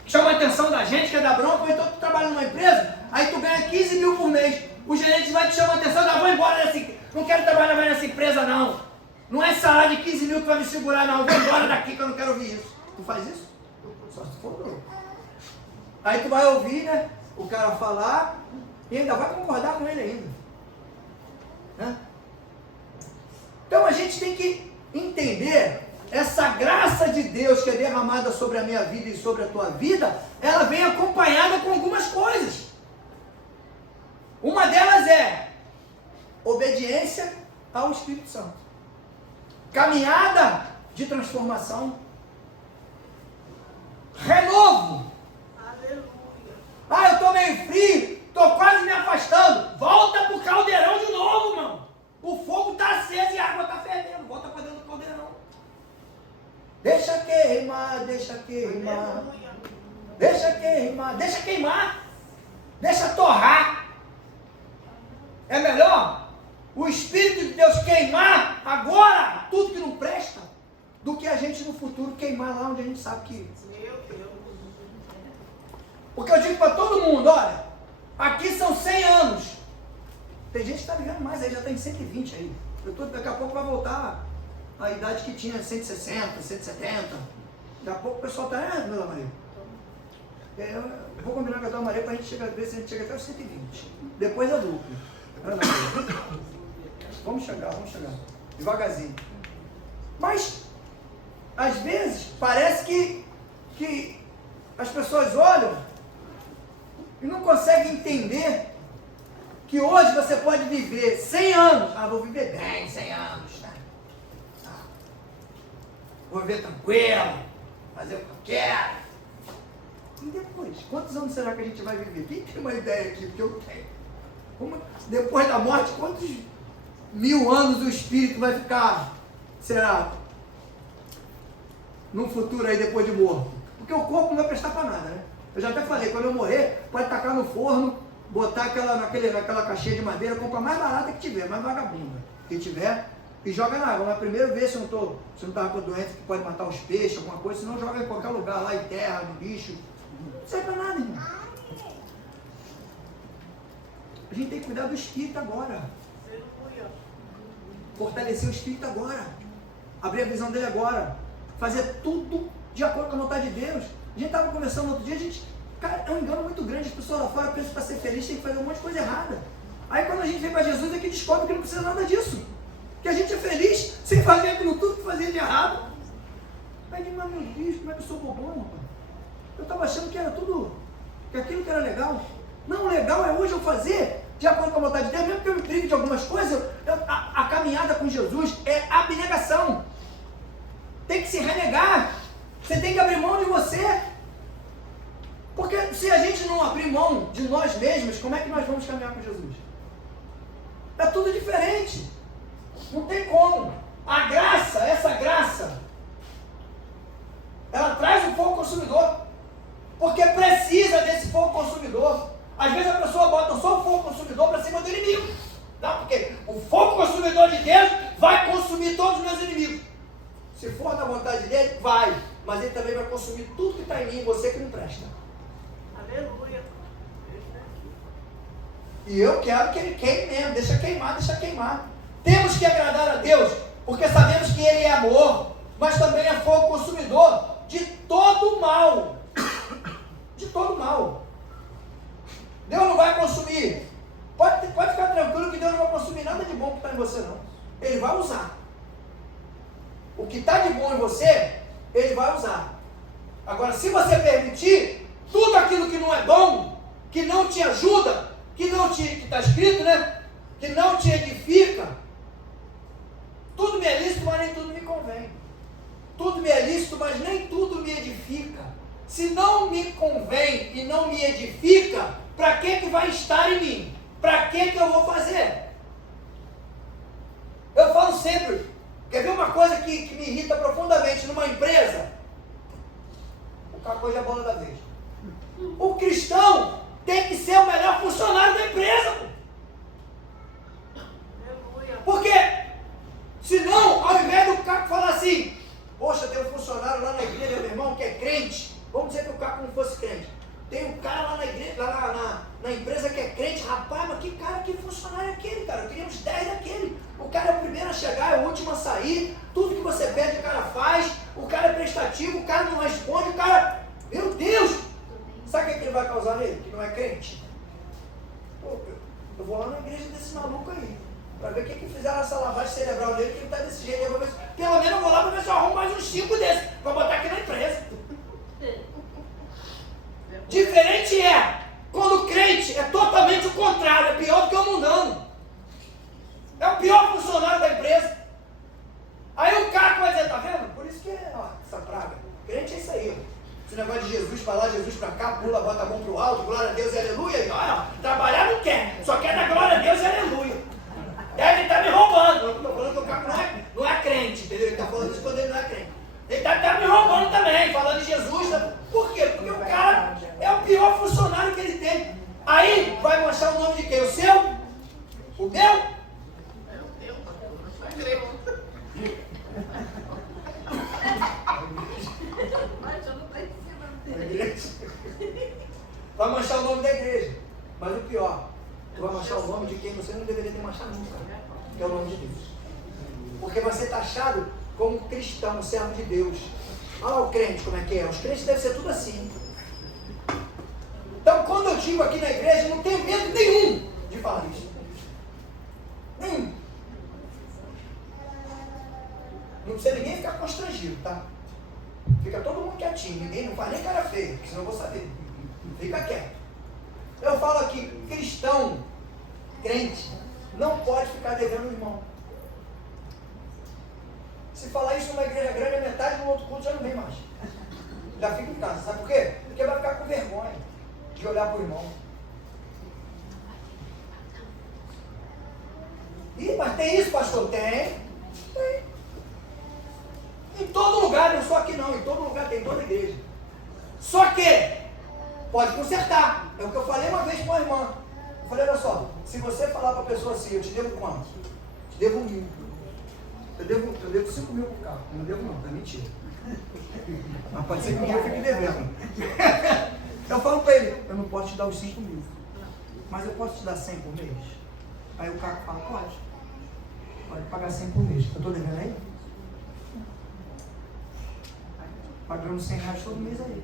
Chama a atenção da gente, quer dar bronca, ou então tu trabalha numa empresa, aí tu ganha 15 mil por mês, o gerente vai te chamar a atenção, vou embora não quero trabalhar mais nessa empresa não, não é salário de 15 mil que vai me segurar não, vou embora daqui que eu não quero ouvir isso. Tu faz isso? Só se for louco. Aí tu vai ouvir, né, o cara falar, e ainda vai concordar com ele ainda. Né? Então a gente tem que entender essa graça de Deus que é derramada sobre a minha vida e sobre a tua vida, ela vem acompanhada com algumas coisas. Uma delas é obediência ao Espírito Santo, caminhada de transformação, renovo. Ah, eu estou meio frio, estou quase me afastando. Volta para o caldeirão de novo, irmão. O fogo está aceso e a água está fervendo. Volta para dentro do caldeirão. Deixa queimar, deixa queimar. Deixa queimar, deixa queimar. Deixa torrar. É melhor o Espírito de Deus queimar agora tudo que não presta do que a gente no futuro queimar lá onde a gente sabe que... Porque eu digo para todo mundo, olha, aqui são 100 anos. Tem gente que está vivendo mais aí, já está em 120 aí. Daqui a pouco vai voltar a idade que tinha, 160, 170. Daqui a pouco o pessoal está, Dona Maria? Eu vou combinar com a Dona Maria para a gente ver se a gente chega até os 120. Depois é lucro. Vamos chegar. Devagarzinho. Mas, às vezes, parece que as pessoas olham e não conseguem entender que hoje você pode viver 100 anos. Ah, vou viver bem 100 anos. Né? Vou viver tranquilo, fazer o que eu quero. E depois? Quantos anos será que a gente vai viver? Quem tem uma ideia aqui? Porque eu não tenho. Depois da morte, quantos 1000 anos o espírito vai ficar, será, no futuro aí depois de morto? Porque o corpo não vai prestar para nada, né? Eu já até falei, quando eu morrer, pode tacar no forno, botar naquela caixinha de madeira, compra mais barata que tiver, mais vagabunda que tiver, e joga na água. Mas primeiro vê se não estava com doença que pode matar os peixes, alguma coisa, senão joga em qualquer lugar, lá em terra, no lixo. Não serve para nada, irmão. A gente tem que cuidar do espírito agora. Fortalecer o espírito agora. Abrir a visão dele agora. Fazer tudo de acordo com a vontade de Deus. A gente estava conversando outro dia, cara, é um engano muito grande. As pessoas lá fora pensam que para ser feliz tem que fazer um monte de coisa errada. Aí quando a gente vem para Jesus é que descobre que não precisa nada disso. Que a gente é feliz sem fazer aquilo tudo que fazia de errado. Aí diz, mas meu Deus, como é que eu sou bobão, rapaz? Eu estava achando que era tudo, que aquilo que era legal. Não, o legal é hoje eu fazer de acordo com a vontade de Deus, mesmo que eu me prive de algumas coisas, a caminhada com Jesus é abnegação. Tem que se renegar. Você tem que abrir mão de você. Porque se a gente não abrir mão de nós mesmos, como é que nós vamos caminhar com Jesus? É tudo diferente. Não tem como. A graça, essa graça, ela traz um fogo consumidor. Porque precisa desse fogo consumidor. Às vezes a pessoa bota só o fogo consumidor para cima do inimigo. Não, porque o fogo consumidor de Deus vai consumir todos os meus inimigos. Se for da vontade dele, vai. Mas ele também vai consumir tudo que está em mim e você que não presta. Aleluia. E eu quero que ele queime mesmo. Deixa queimar, deixa queimar. Temos que agradar a Deus, porque sabemos que ele é amor, mas também é fogo consumidor de todo mal. De todo mal. Deus não vai consumir. Pode ficar tranquilo que Deus não vai consumir nada de bom que está em você, não. Ele vai usar. O que está de bom em você, ele vai usar. Agora, se você permitir, tudo aquilo que não é bom, que não te ajuda, que está escrito, né? Que não te edifica, tudo me é lícito, mas nem tudo me convém. Tudo me é lícito, mas nem tudo me edifica. Se não me convém e não me edifica, para que vai estar em mim? Para que eu vou fazer? Eu falo sempre, quer ver uma coisa que me irrita profundamente numa empresa? O Caco hoje é a bola da vez. O cristão tem que ser o melhor funcionário da empresa. Porque, senão, ao invés do Caco falar assim, poxa, tem um funcionário lá na igreja, meu irmão, que é crente. Vamos dizer que o Caco não fosse crente. Tem um cara lá na igreja, lá na empresa que é crente. Rapaz, mas que cara, que funcionário é aquele, cara? Eu queria uns 10 daquele. O cara é o primeiro a chegar, é o último a sair. Tudo que você pede, o cara faz. O cara é prestativo, o cara não responde. O cara, meu Deus! Sabe o que ele vai causar nele? Que não é crente? Pô, eu vou lá na igreja desse maluco aí. Para ver o que fizeram essa lavagem cerebral dele, que ele está desse jeito. Eu vou ver, pelo menos eu vou lá para ver se eu arrumo mais uns 5 desses. Para botar aqui na empresa. Diferente é quando o crente é totalmente o contrário, é pior do que o mundano. É o pior funcionário da empresa. Aí o cara vai dizer, tá vendo? Por isso que é essa praga. Crente é isso aí. Esse negócio de Jesus para lá, Jesus para cá, pula, bota a mão pro alto, glória a Deus e aleluia. E, olha, trabalhar não quer, só quer dar glória a Deus e aleluia. Deve estar me roubando. Eu estou falando que o cara não é crente, entendeu? Ele está falando isso quando ele não é crente. Ele está me roubando também, falando de Jesus. Por quê? Porque o cara é o pior funcionário que ele tem. Aí vai mostrar o nome de quem? O seu? O meu? É o teu. Mas eu não estou ensinando dele. Vai manchar o nome da igreja. Mas o pior, tu vai manchar o nome de quem você não deveria ter manchado nunca, que é o nome de Deus. Porque vai ser taxado como cristão, servo de Deus. Olha lá o crente, como é que é? Os crentes devem ser tudo assim. Então, quando eu digo aqui na igreja, eu não tenho medo nenhum de falar isso. Nenhum. Não precisa ninguém ficar constrangido, tá? Fica todo mundo quietinho, ninguém não faz nem cara feia, porque senão eu vou saber. Fica quieto. Eu falo aqui, cristão, crente, não pode ficar devendo o irmão. Se falar isso numa igreja grande, a metade do outro culto já não vem mais. Já fica em casa, sabe por quê? Porque vai ficar com vergonha de olhar para o irmão. Ih, mas tem isso, pastor? Tem. Em todo lugar, não só aqui não, em todo lugar tem, toda igreja. Só que pode consertar. É o que eu falei uma vez com a irmã. Eu falei, olha só, se você falar para a pessoa assim, eu te devo quanto? Te devo 1.000. Eu devo 5 mil por carro. Não devo não, tá mentira. Mas pode ser que eu fique devendo. Eu falo para ele, eu não posso te dar os 5 mil, mas eu posso te dar 100 por mês? Aí o Caco fala, pode pagar 100 por mês. Eu estou devendo aí? Pagando 100 reais todo mês aí.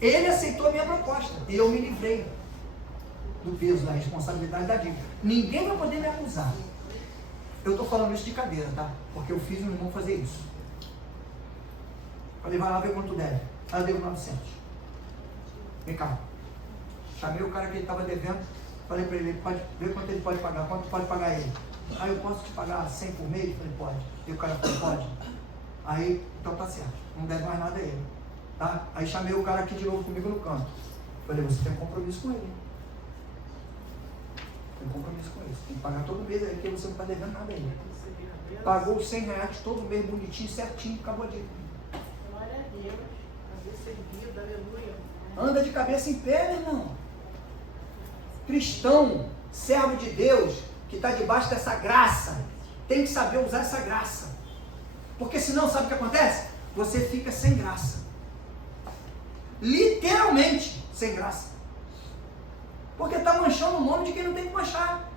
Ele aceitou a minha proposta e eu me livrei do peso, da responsabilidade da dívida. Ninguém vai poder me acusar. Eu estou falando isso de cadeira, tá? Porque eu fiz um irmão fazer isso. Falei, vai lá ver quanto deve. Ela deu 900. Vem cá. Chamei o cara que ele estava devendo, falei para ele pode ver quanto ele pode pagar, quanto pode pagar ele. Aí eu posso te pagar 100 por mês? Falei, pode. E o cara falou, pode. Aí, então tá certo, não deve mais nada a ele. Tá? Aí chamei o cara aqui de novo comigo no canto. Falei, você tem um compromisso com ele. Tem um compromisso com ele. Você tem que pagar todo mês aí, porque você não está devendo nada a ele. Pagou os 100 reais todo mês, bonitinho, certinho, acabou a dívida. Glória a Deus. Cabeça erguida, aleluia. Anda de cabeça em pé, meu irmão. Cristão, servo de Deus, que está debaixo dessa graça, tem que saber usar essa graça. Porque senão, sabe o que acontece? Você fica sem graça. Literalmente sem graça. Porque está manchando o nome de quem não tem que manchar.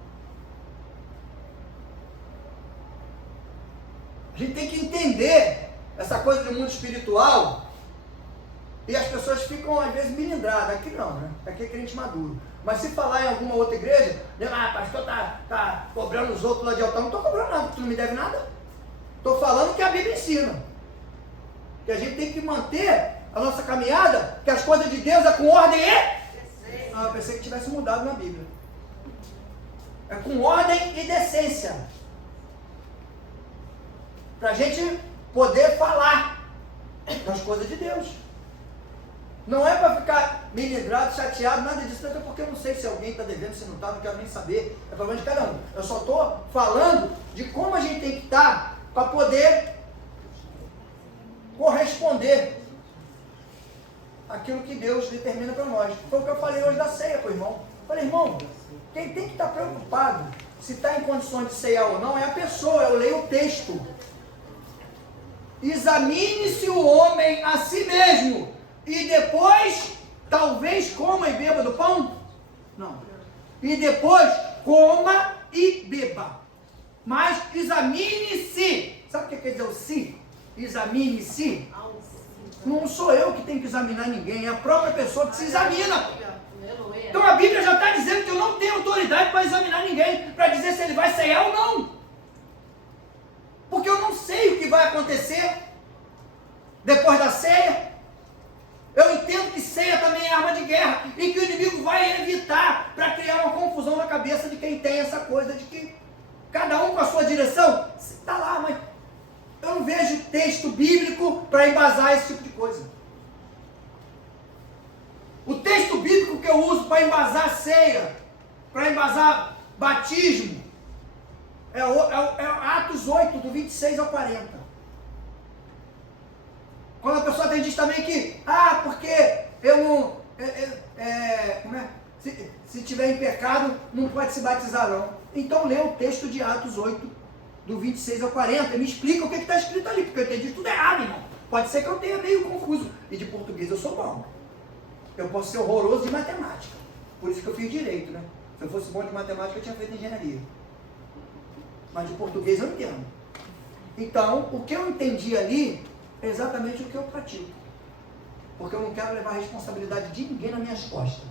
A gente tem que entender essa coisa do mundo espiritual. E as pessoas ficam às vezes melindradas. Aqui não, né? Aqui é crente maduro. Mas se falar em alguma outra igreja, pastor tá cobrando os outros lá de altar. Não estou cobrando nada, tu não me deve nada. Estou falando que a Bíblia ensina. Que a gente tem que manter a nossa caminhada, que as coisas de Deus é com ordem e... eu pensei que tivesse mudado na Bíblia. É com ordem e decência. Para a gente poder falar das coisas de Deus. Não é para ficar melindrado, chateado, nada disso, até porque eu não sei se alguém está devendo, se não está, não quero nem saber, é problema de cada um. Eu só estou falando de como a gente tem que estar para poder corresponder àquilo que Deus determina para nós. Foi o que eu falei hoje da ceia com o irmão. Falei, irmão, quem tem que estar preocupado se está em condições de ceiar ou não é a pessoa. Eu leio o texto. Examine-se o homem a si mesmo e depois talvez coma e beba do pão? Não. E depois coma e beba. Mas examine-se. Sabe o que quer dizer o si? Examine-se. Não sou eu que tenho que examinar ninguém, é a própria pessoa que se examina. Então a Bíblia já está dizendo que eu não tenho autoridade para examinar ninguém, para dizer se ele vai ceiar ou não. Porque eu não sei o que vai acontecer depois da ceia. Eu entendo que ceia também é arma de guerra e que o inimigo vai evitar para criar uma confusão na cabeça de quem tem essa coisa de que cada um com a sua direção. Está lá, mas eu não vejo texto bíblico para embasar esse tipo de coisa. O texto bíblico que eu uso para embasar ceia, para embasar batismo, é Atos 8, do 26 ao 40. Quando a pessoa diz também que, porque eu não, se tiver em pecado, não pode se batizar não. Então lê o texto de Atos 8, do 26 ao 40, e me explica o que está escrito ali, porque eu entendi tudo errado, irmão. Pode ser que eu tenha meio confuso, e de português eu sou bom. Eu posso ser horroroso de matemática, por isso que eu fiz direito, né? Se eu fosse bom de matemática, eu tinha feito engenharia. Mas de português eu entendo. Então, o que eu entendi ali é exatamente o que eu pratico. Porque eu não quero levar a responsabilidade de ninguém nas minhas costas.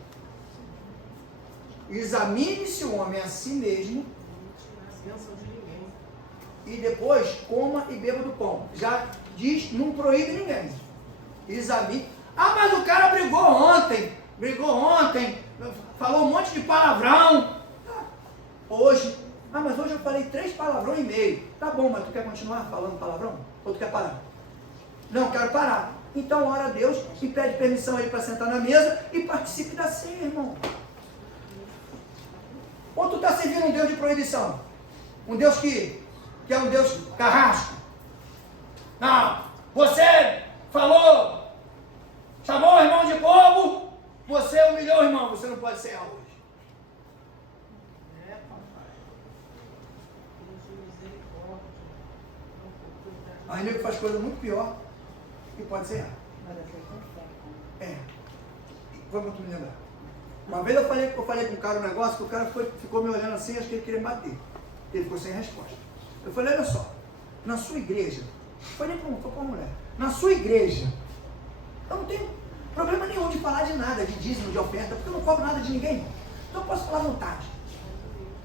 Examine-se o homem a si mesmo e depois coma e beba do pão. Já diz, não proíbe ninguém. Examine. Mas o cara brigou ontem, falou um monte de palavrão. Hoje, mas hoje eu falei 3 palavrões e meio. Tá bom, mas tu quer continuar falando palavrão? Ou tu quer parar? Não, quero parar. Então ora a Deus e pede permissão a Ele para sentar na mesa e participe da ceia, irmão. Ou tu está servindo um Deus de proibição? Um Deus que é um Deus carrasco? Não, você falou, chamou o irmão de bobo, você humilhou o irmão, você não pode ceiar hoje. Aí nego faz coisa muito pior e pode ceiar. Vamos me lembrar. Uma vez eu falei com o cara um negócio que o cara ficou me olhando assim, acho que ele queria me bater. Ele ficou sem resposta. Eu falei, olha só, na sua igreja, falei para uma mulher, na sua igreja, eu não tenho problema nenhum de falar de nada, de dízimo, de oferta, porque eu não cobro nada de ninguém. Então eu posso falar à vontade.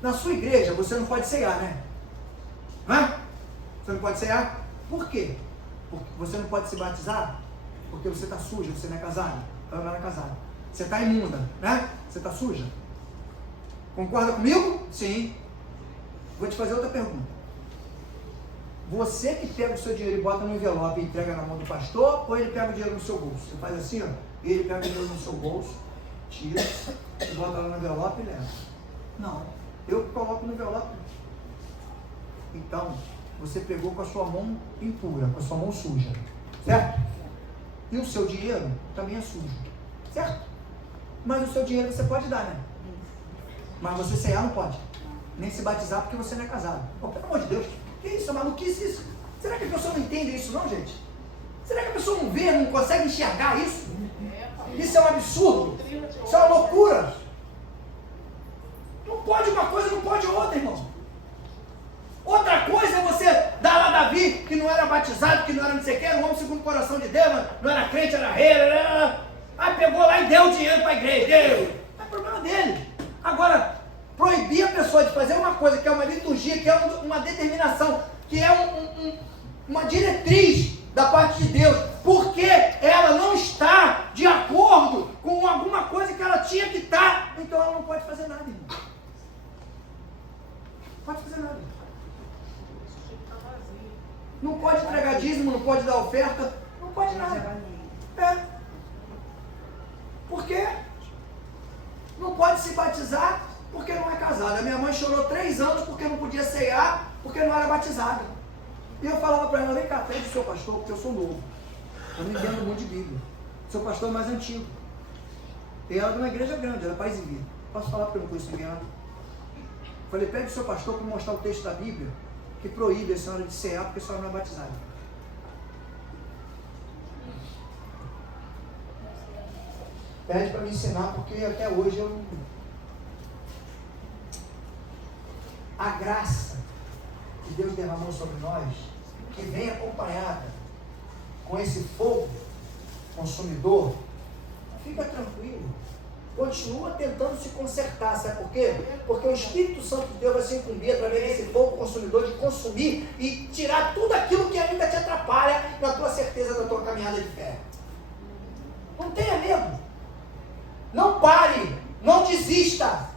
Na sua igreja você não pode ceiar, né? Você não pode ceiar? Por quê? Porque você não pode se batizar? Porque você está sujo, você não é casado. Ela não era casada. Você está imunda, né? Você está suja. Concorda comigo? Sim. Vou te fazer outra pergunta. Você que pega o seu dinheiro e bota no envelope e entrega na mão do pastor, ou ele pega o dinheiro no seu bolso? Você faz assim, ó, ele pega o dinheiro no seu bolso, tira, e bota lá no envelope e leva. Não, eu coloco no envelope. Então, você pegou com a sua mão impura, com a sua mão suja, certo? E o seu dinheiro também é sujo, certo? Mas o seu dinheiro você pode dar, né? Mas você cear não pode. Nem se batizar porque você não é casado. Oh, pelo amor de Deus, que isso? É maluquice isso? Será que a pessoa não entende isso não, gente? Será que a pessoa não vê, não consegue enxergar isso? Isso é um absurdo. Isso é uma loucura. Não pode uma coisa, não pode outra, irmão. Outra coisa é você dar lá Davi, que não era batizado, que não era não sei o que, era um homem segundo o coração de Deus, não era crente, era rei, aí pegou lá e deu dinheiro para a igreja, deu. É problema dele. Agora, proibir a pessoa de fazer uma coisa que é uma liturgia, que é uma determinação, que é uma diretriz da parte de Deus, porque ela não está de acordo com alguma coisa que ela tinha que estar, então ela não pode fazer nada, irmão. Não pode fazer nada. Não pode entregar dízimo, não pode dar oferta, não pode nada. Por quê? Não pode se batizar porque não é casada. A minha mãe chorou 3 anos porque não podia ceiar, porque não era batizada. E eu falava para ela, vem cá, pede o seu pastor, porque eu sou novo. Eu não entendo muito de Bíblia. O seu pastor é mais antigo. E ela é de uma igreja grande, ela é Paz e Vida. Posso falar para eu não conheço ninguém lá? Falei, pede o seu pastor para mostrar o texto da Bíblia que proíbe a senhora de cear porque a senhora não é batizada. Pede para me ensinar, porque até hoje eu não... A graça que Deus derramou sobre nós, que vem acompanhada com esse fogo consumidor, fica tranquilo. Continua tentando se consertar, sabe por quê? Porque o Espírito Santo de Deus vai se incumbir através desse fogo consumidor de consumir e tirar tudo aquilo que ainda te atrapalha na tua certeza da tua caminhada de fé. Não tenha medo. Não pare. Não desista.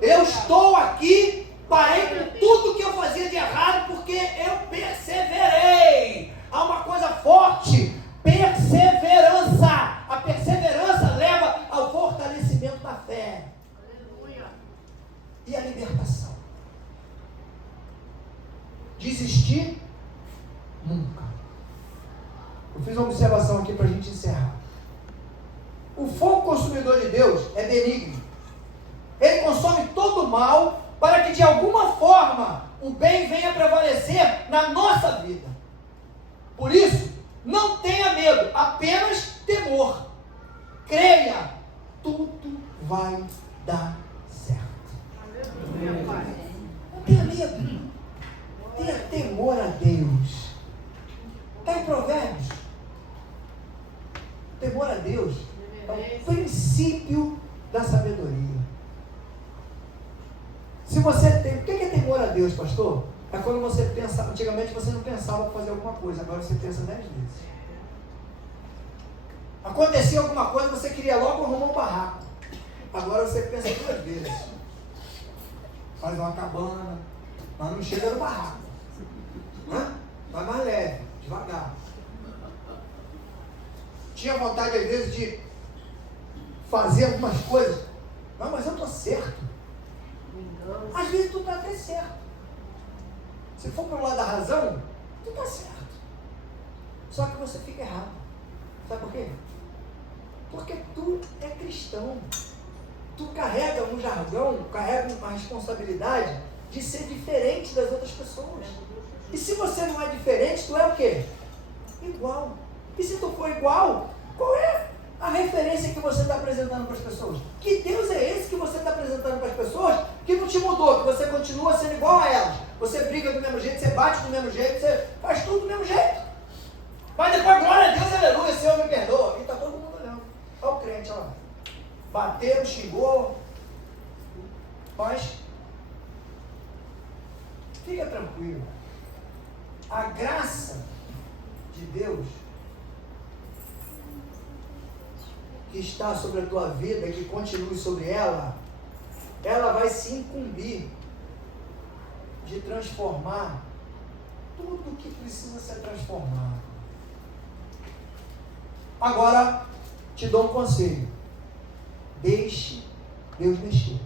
Eu estou aqui, parei com tudo que eu fazia de errado porque eu perseverei. Há uma coisa forte. Perseverança. A perseverança leva ao fortalecimento da fé. Aleluia. E a libertação. Desistir? Nunca. Eu fiz uma observação aqui para a gente encerrar. O fogo consumidor de Deus é benigno. Ele consome todo o mal para que de alguma forma o bem venha prevalecer na nossa vida. Por isso, não tenha medo, apenas temor. Creia, tudo vai dar certo. Não tenha medo. Tenha temor a Deus. Está em Provérbios. Temor a Deus é o princípio da sabedoria. Se você tem... O que é temor a Deus, pastor? É quando você pensa... Antigamente você não pensava em fazer alguma coisa, agora você pensa 10 vezes. Acontecia alguma coisa, você queria logo arrumar um barraco. Agora você pensa 2 vezes. Faz uma cabana, mas não chega no barraco. Vai mais leve, devagar. Tinha vontade às vezes de fazer algumas coisas. Não, mas eu estou certo. Às vezes tu está até certo. Se for para o lado da razão, tu está certo. Só que você fica errado. Sabe por quê? Porque tu é cristão. Tu carrega um jargão, carrega uma responsabilidade de ser diferente das outras pessoas. E se você não é diferente, tu é o quê? Igual. E se tu for igual, qual é a referência que você está apresentando para as pessoas? Que Deus é esse que você está apresentando para as pessoas que não te mudou, que você continua sendo igual a elas? Você briga do mesmo jeito, você bate do mesmo jeito, você faz tudo do mesmo jeito. Mas depois, glória a Deus, aleluia, Senhor me perdoa. E está todo mundo olhando. Olha o crente, olha lá. Bateram, xingou. Mas, fica tranquilo. A graça de Deus que está sobre a tua vida e que continue sobre ela, ela vai se incumbir de transformar tudo que precisa ser transformado. Agora, te dou um conselho. Deixe Deus mexer.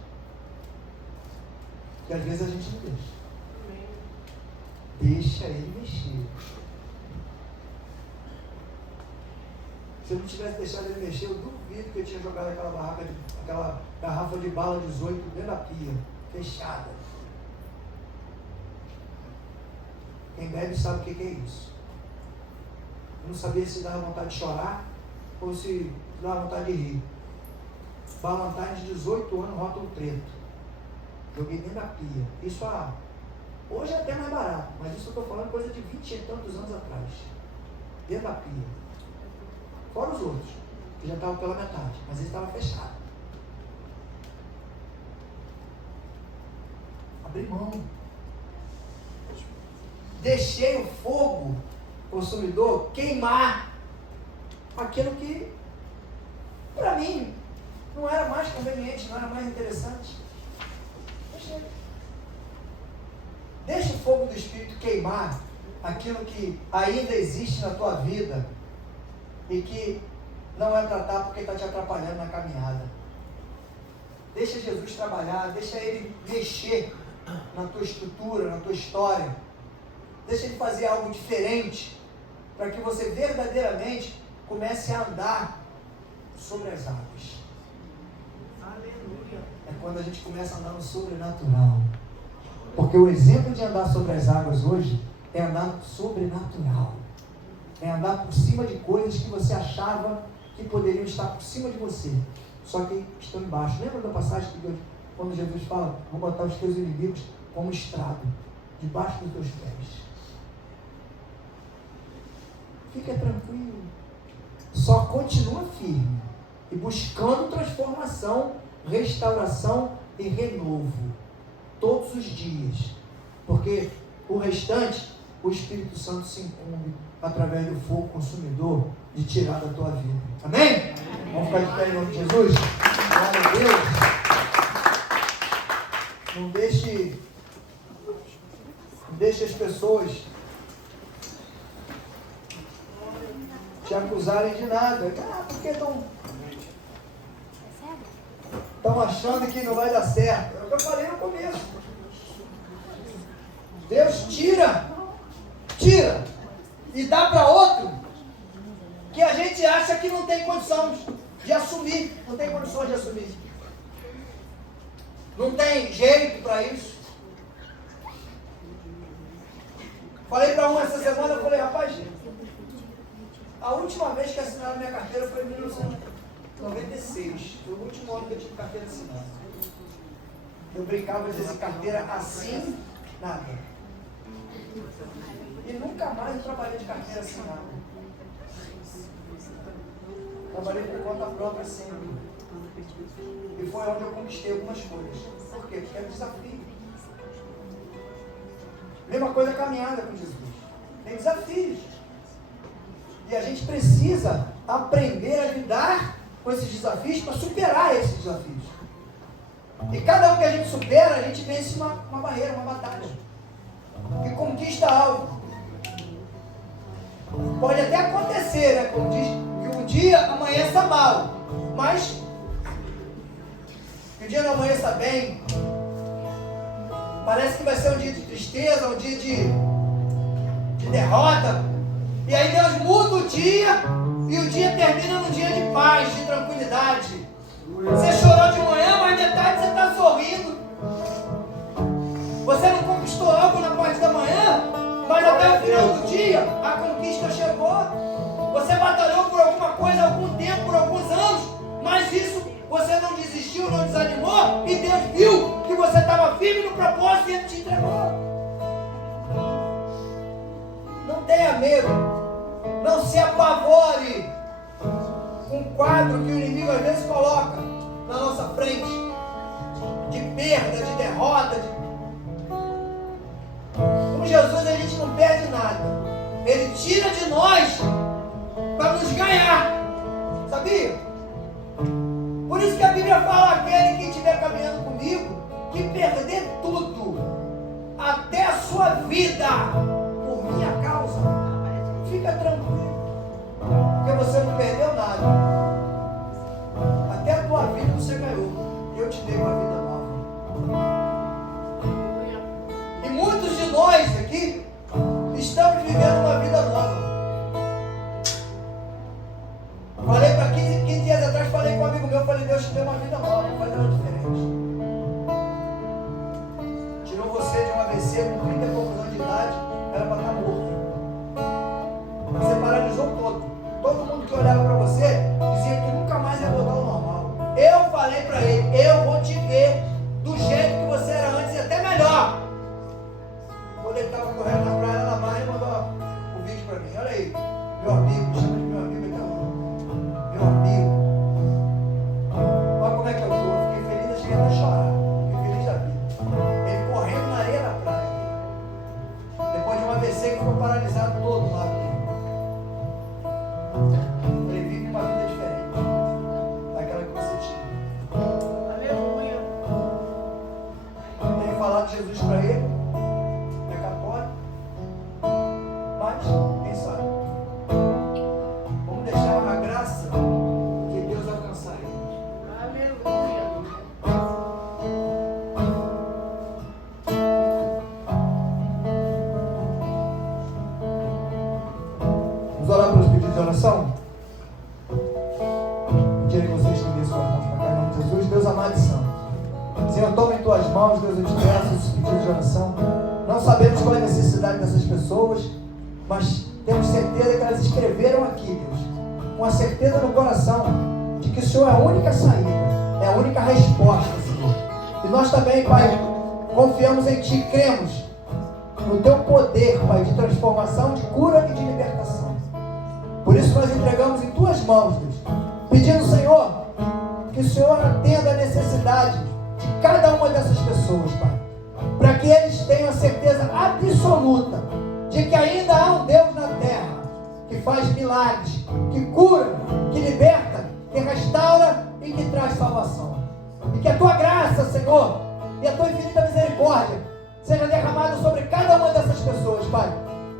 Porque às vezes a gente não deixa. Deixa Ele mexer. Se eu não tivesse deixado Ele mexer, eu duvido que eu tinha jogado aquela garrafa de bala 18 dentro da pia, fechada. Quem bebe sabe o que é isso. Eu não sabia se dava vontade de chorar ou se dava vontade de rir. Valentine de 18 anos, rótulo preto. Joguei dentro da pia. Isso hoje é até mais barato, mas isso eu estou falando coisa de 20 e tantos anos atrás. Dentro da pia. Fora os outros, que já estavam pela metade, mas ele estava fechado. Abri mão. Deixei o fogo consumidor queimar aquilo que, para mim, não era mais conveniente, não era mais interessante. Deixa o fogo do Espírito queimar aquilo que ainda existe na tua vida e que não é tratar porque está te atrapalhando na caminhada. Deixa Jesus trabalhar, deixa Ele mexer na tua estrutura, na tua história. Deixa Ele fazer algo diferente para que você verdadeiramente comece a andar sobre as águas. Aleluia. É quando a gente começa a andar no sobrenatural. Porque o exemplo de andar sobre as águas hoje é andar sobrenatural. É andar por cima de coisas que você achava que poderiam estar por cima de você, só que estão embaixo. Lembra da passagem que Deus, quando Jesus fala, vou botar os teus inimigos como estrado, debaixo dos teus pés. Fica tranquilo. Só continua firme e buscando transformação, restauração e renovo todos os dias, porque o restante o Espírito Santo se incumbe através do fogo consumidor de tirar da tua vida. Amém? Amém. Vamos ficar de pé em nome de Jesus? Glória a Deus. Não deixe as pessoas te acusarem de nada. Porque estão achando que não vai dar certo. É o que eu falei no começo. Deus tira e dá para outro que a gente acha que não tem condição de assumir. Não tem condições de assumir. Não tem jeito para isso. Falei para um essa semana, eu falei, rapaz, a última vez que assinaram minha carteira foi em 1996. Foi o último ano que eu tive carteira assinada. Eu brincava de dizer carteira assim, nada. E nunca mais eu trabalhei de carteira assinada. Trabalhei por conta própria sempre. E foi onde eu conquistei algumas coisas. Por quê? Porque era desafio. Mesma coisa a caminhada com Jesus. Tem desafios. E a gente precisa aprender a lidar com esses desafios para superar esses desafios. E cada um que a gente supera, a gente vence uma barreira, uma batalha. E conquista algo. Pode até acontecer, né? Como diz, que um dia amanheça mal. Mas que o dia não amanheça bem. Parece que vai ser um dia de tristeza, um dia de derrota. E aí Deus muda o dia e o dia termina num dia de paz, de tranquilidade. Você chorou de manhã, mas de tarde você está sorrindo. Você não conquistou algo na parte da manhã, mas até o final do dia a conquista chegou. Você batalhou por alguma coisa há algum tempo, por alguns anos, mas isso você não desistiu, não desanimou, e Deus viu que você estava firme no propósito e Ele te entregou. Não tenha medo, não se apavore com um quadro que o inimigo às vezes coloca na nossa frente, de perda, de derrota. Com Jesus a gente não perde nada, Ele tira de nós para nos ganhar, sabia? vida por minha causa. Fica tranquilo, porque você não perdeu nada. Até a tua vida você ganhou. Eu te dei uma vida nova. E muitos de nós aqui estamos vivendo uma vida nova. Falei para 15 dias atrás, falei com um amigo meu, falei, Deus te deu uma vida nova, vai fazer ela diferente. Tirou você de um AVC com 30 e poucos anos de idade, era para estar morto. Você paralisou todo. Todo mundo que olhava para você dizia que nunca mais ia voltar ao normal. Eu falei para ele, eu vou te ver do jeito que você era antes e até melhor. Quando ele estava correndo na praia lá, ele mandou o vídeo para mim. Olha aí, meu amigo, me chama de meu amigo, meu amigo. Olha como é que eu estou. Eu fiquei feliz, eu cheguei até a chorar. Fiquei feliz da vida. Ele correndo na areia na praia. Depois de um AVC que ficou paralisado todo lá. Ele vive uma vida diferente daquela que você tinha. Aleluia. Tenho falado de Jesus para ele. É católico. Mas, quem sabe? Vamos deixar a graça de Deus alcançar ele. Aleluia. Vamos orar pelos pedidos de oração? Pedirei que você estendesse suas mãos para cá em nome de Jesus. Deus amado e santo, Senhor, toma em tuas mãos, Deus, eu te peço esses pedidos de oração. Não sabemos qual é a necessidade dessas pessoas, mas temos certeza que elas escreveram aqui, Deus, com a certeza no coração de que o Senhor é a única saída, é a única resposta, Senhor. E nós também, Pai, confiamos em Ti, cremos no Teu poder, Pai, de transformação, de cura e de libertação. Por isso nós entregamos em Tuas mãos, Deus, pedindo, Senhor, que o Senhor atenda a necessidade de cada uma dessas pessoas, Pai, para que eles tenham a certeza absoluta de que ainda há um Deus na terra que faz milagres, que cura, que liberta, que restaura e que traz salvação. E que a Tua graça, Senhor, e a Tua infinita misericórdia seja derramada sobre cada uma dessas pessoas, Pai,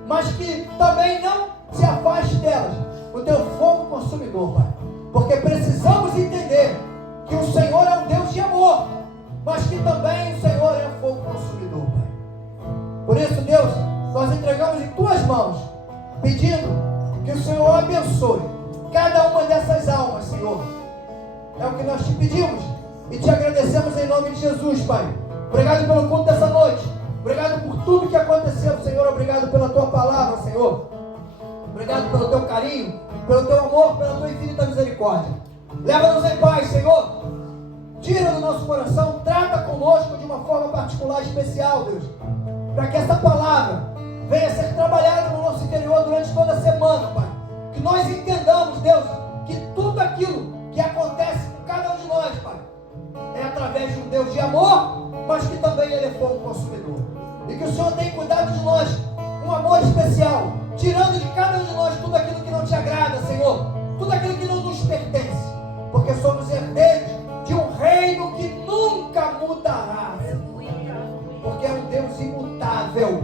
mas que também não se afaste delas o Teu fogo consumidor, Pai, porque precisamos entender que o Senhor é um Deus de amor, mas que também o Senhor é fogo consumidor, Pai. Por isso, Deus, nós entregamos em Tuas mãos, pedindo que o Senhor abençoe cada uma dessas almas, Senhor. É o que nós te pedimos e te agradecemos em nome de Jesus, Pai. Obrigado pelo culto dessa noite. Obrigado por tudo que aconteceu, Senhor. Obrigado pela Tua palavra, Senhor. Obrigado pelo Teu carinho, pelo Teu amor, pela Tua infinita misericórdia. Leva-nos em paz, Senhor. Tira do nosso coração, trata conosco de uma forma particular, especial, Deus, para que essa palavra venha a ser trabalhada no nosso interior durante toda a semana, Pai. Que nós entendamos, Deus, que tudo aquilo que acontece com cada um de nós, Pai, é através de um Deus de amor, mas que também Ele é fogo consumidor. E que o Senhor tem cuidado de nós, um amor especial, tirando de cada um de nós tudo aquilo que não te agrada, Senhor, tudo aquilo que não nos pertence, porque somos herdeiros de um reino que nunca mudará, porque é um Deus imutável.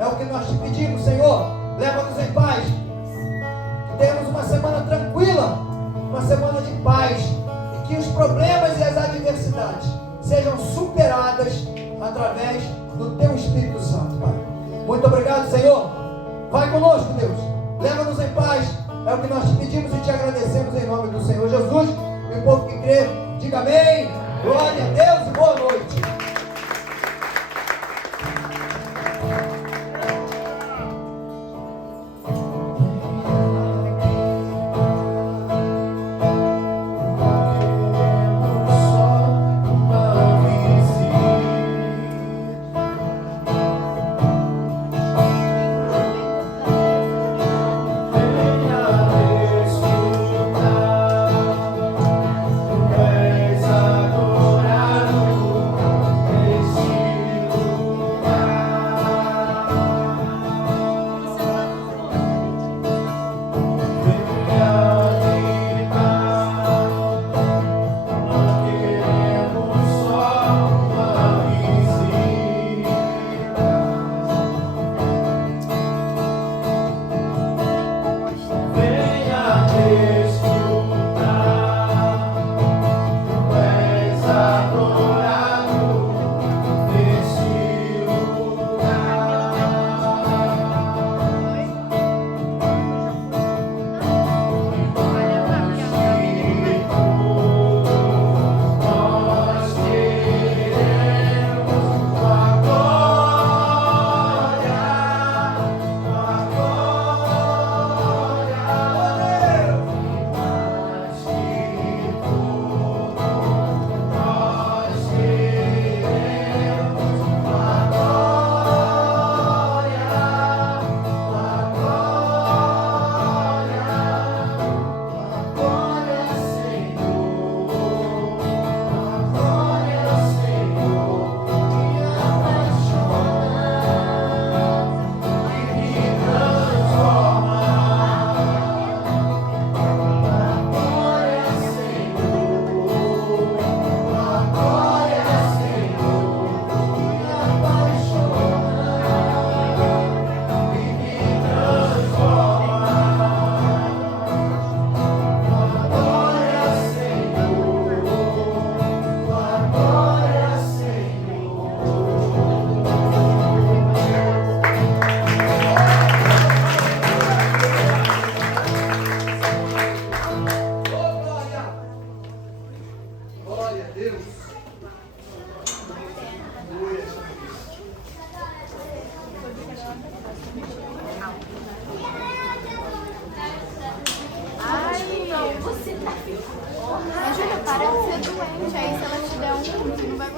É o que nós te pedimos, Senhor. Leva-nos em paz, que tenhamos uma semana tranquila, uma semana de paz, e que os problemas e as adversidades sejam superadas através do Teu Espírito Santo, Pai. Muito obrigado, Senhor. Vai conosco, Deus. Leva-nos em paz. É o que nós te pedimos e te agradecemos em nome do Senhor Jesus. E o povo que crê, diga amém. Glória a Deus e boa noite. Mas Júlia, para de ser doente. Aí se ela te der um, você não vai voltar.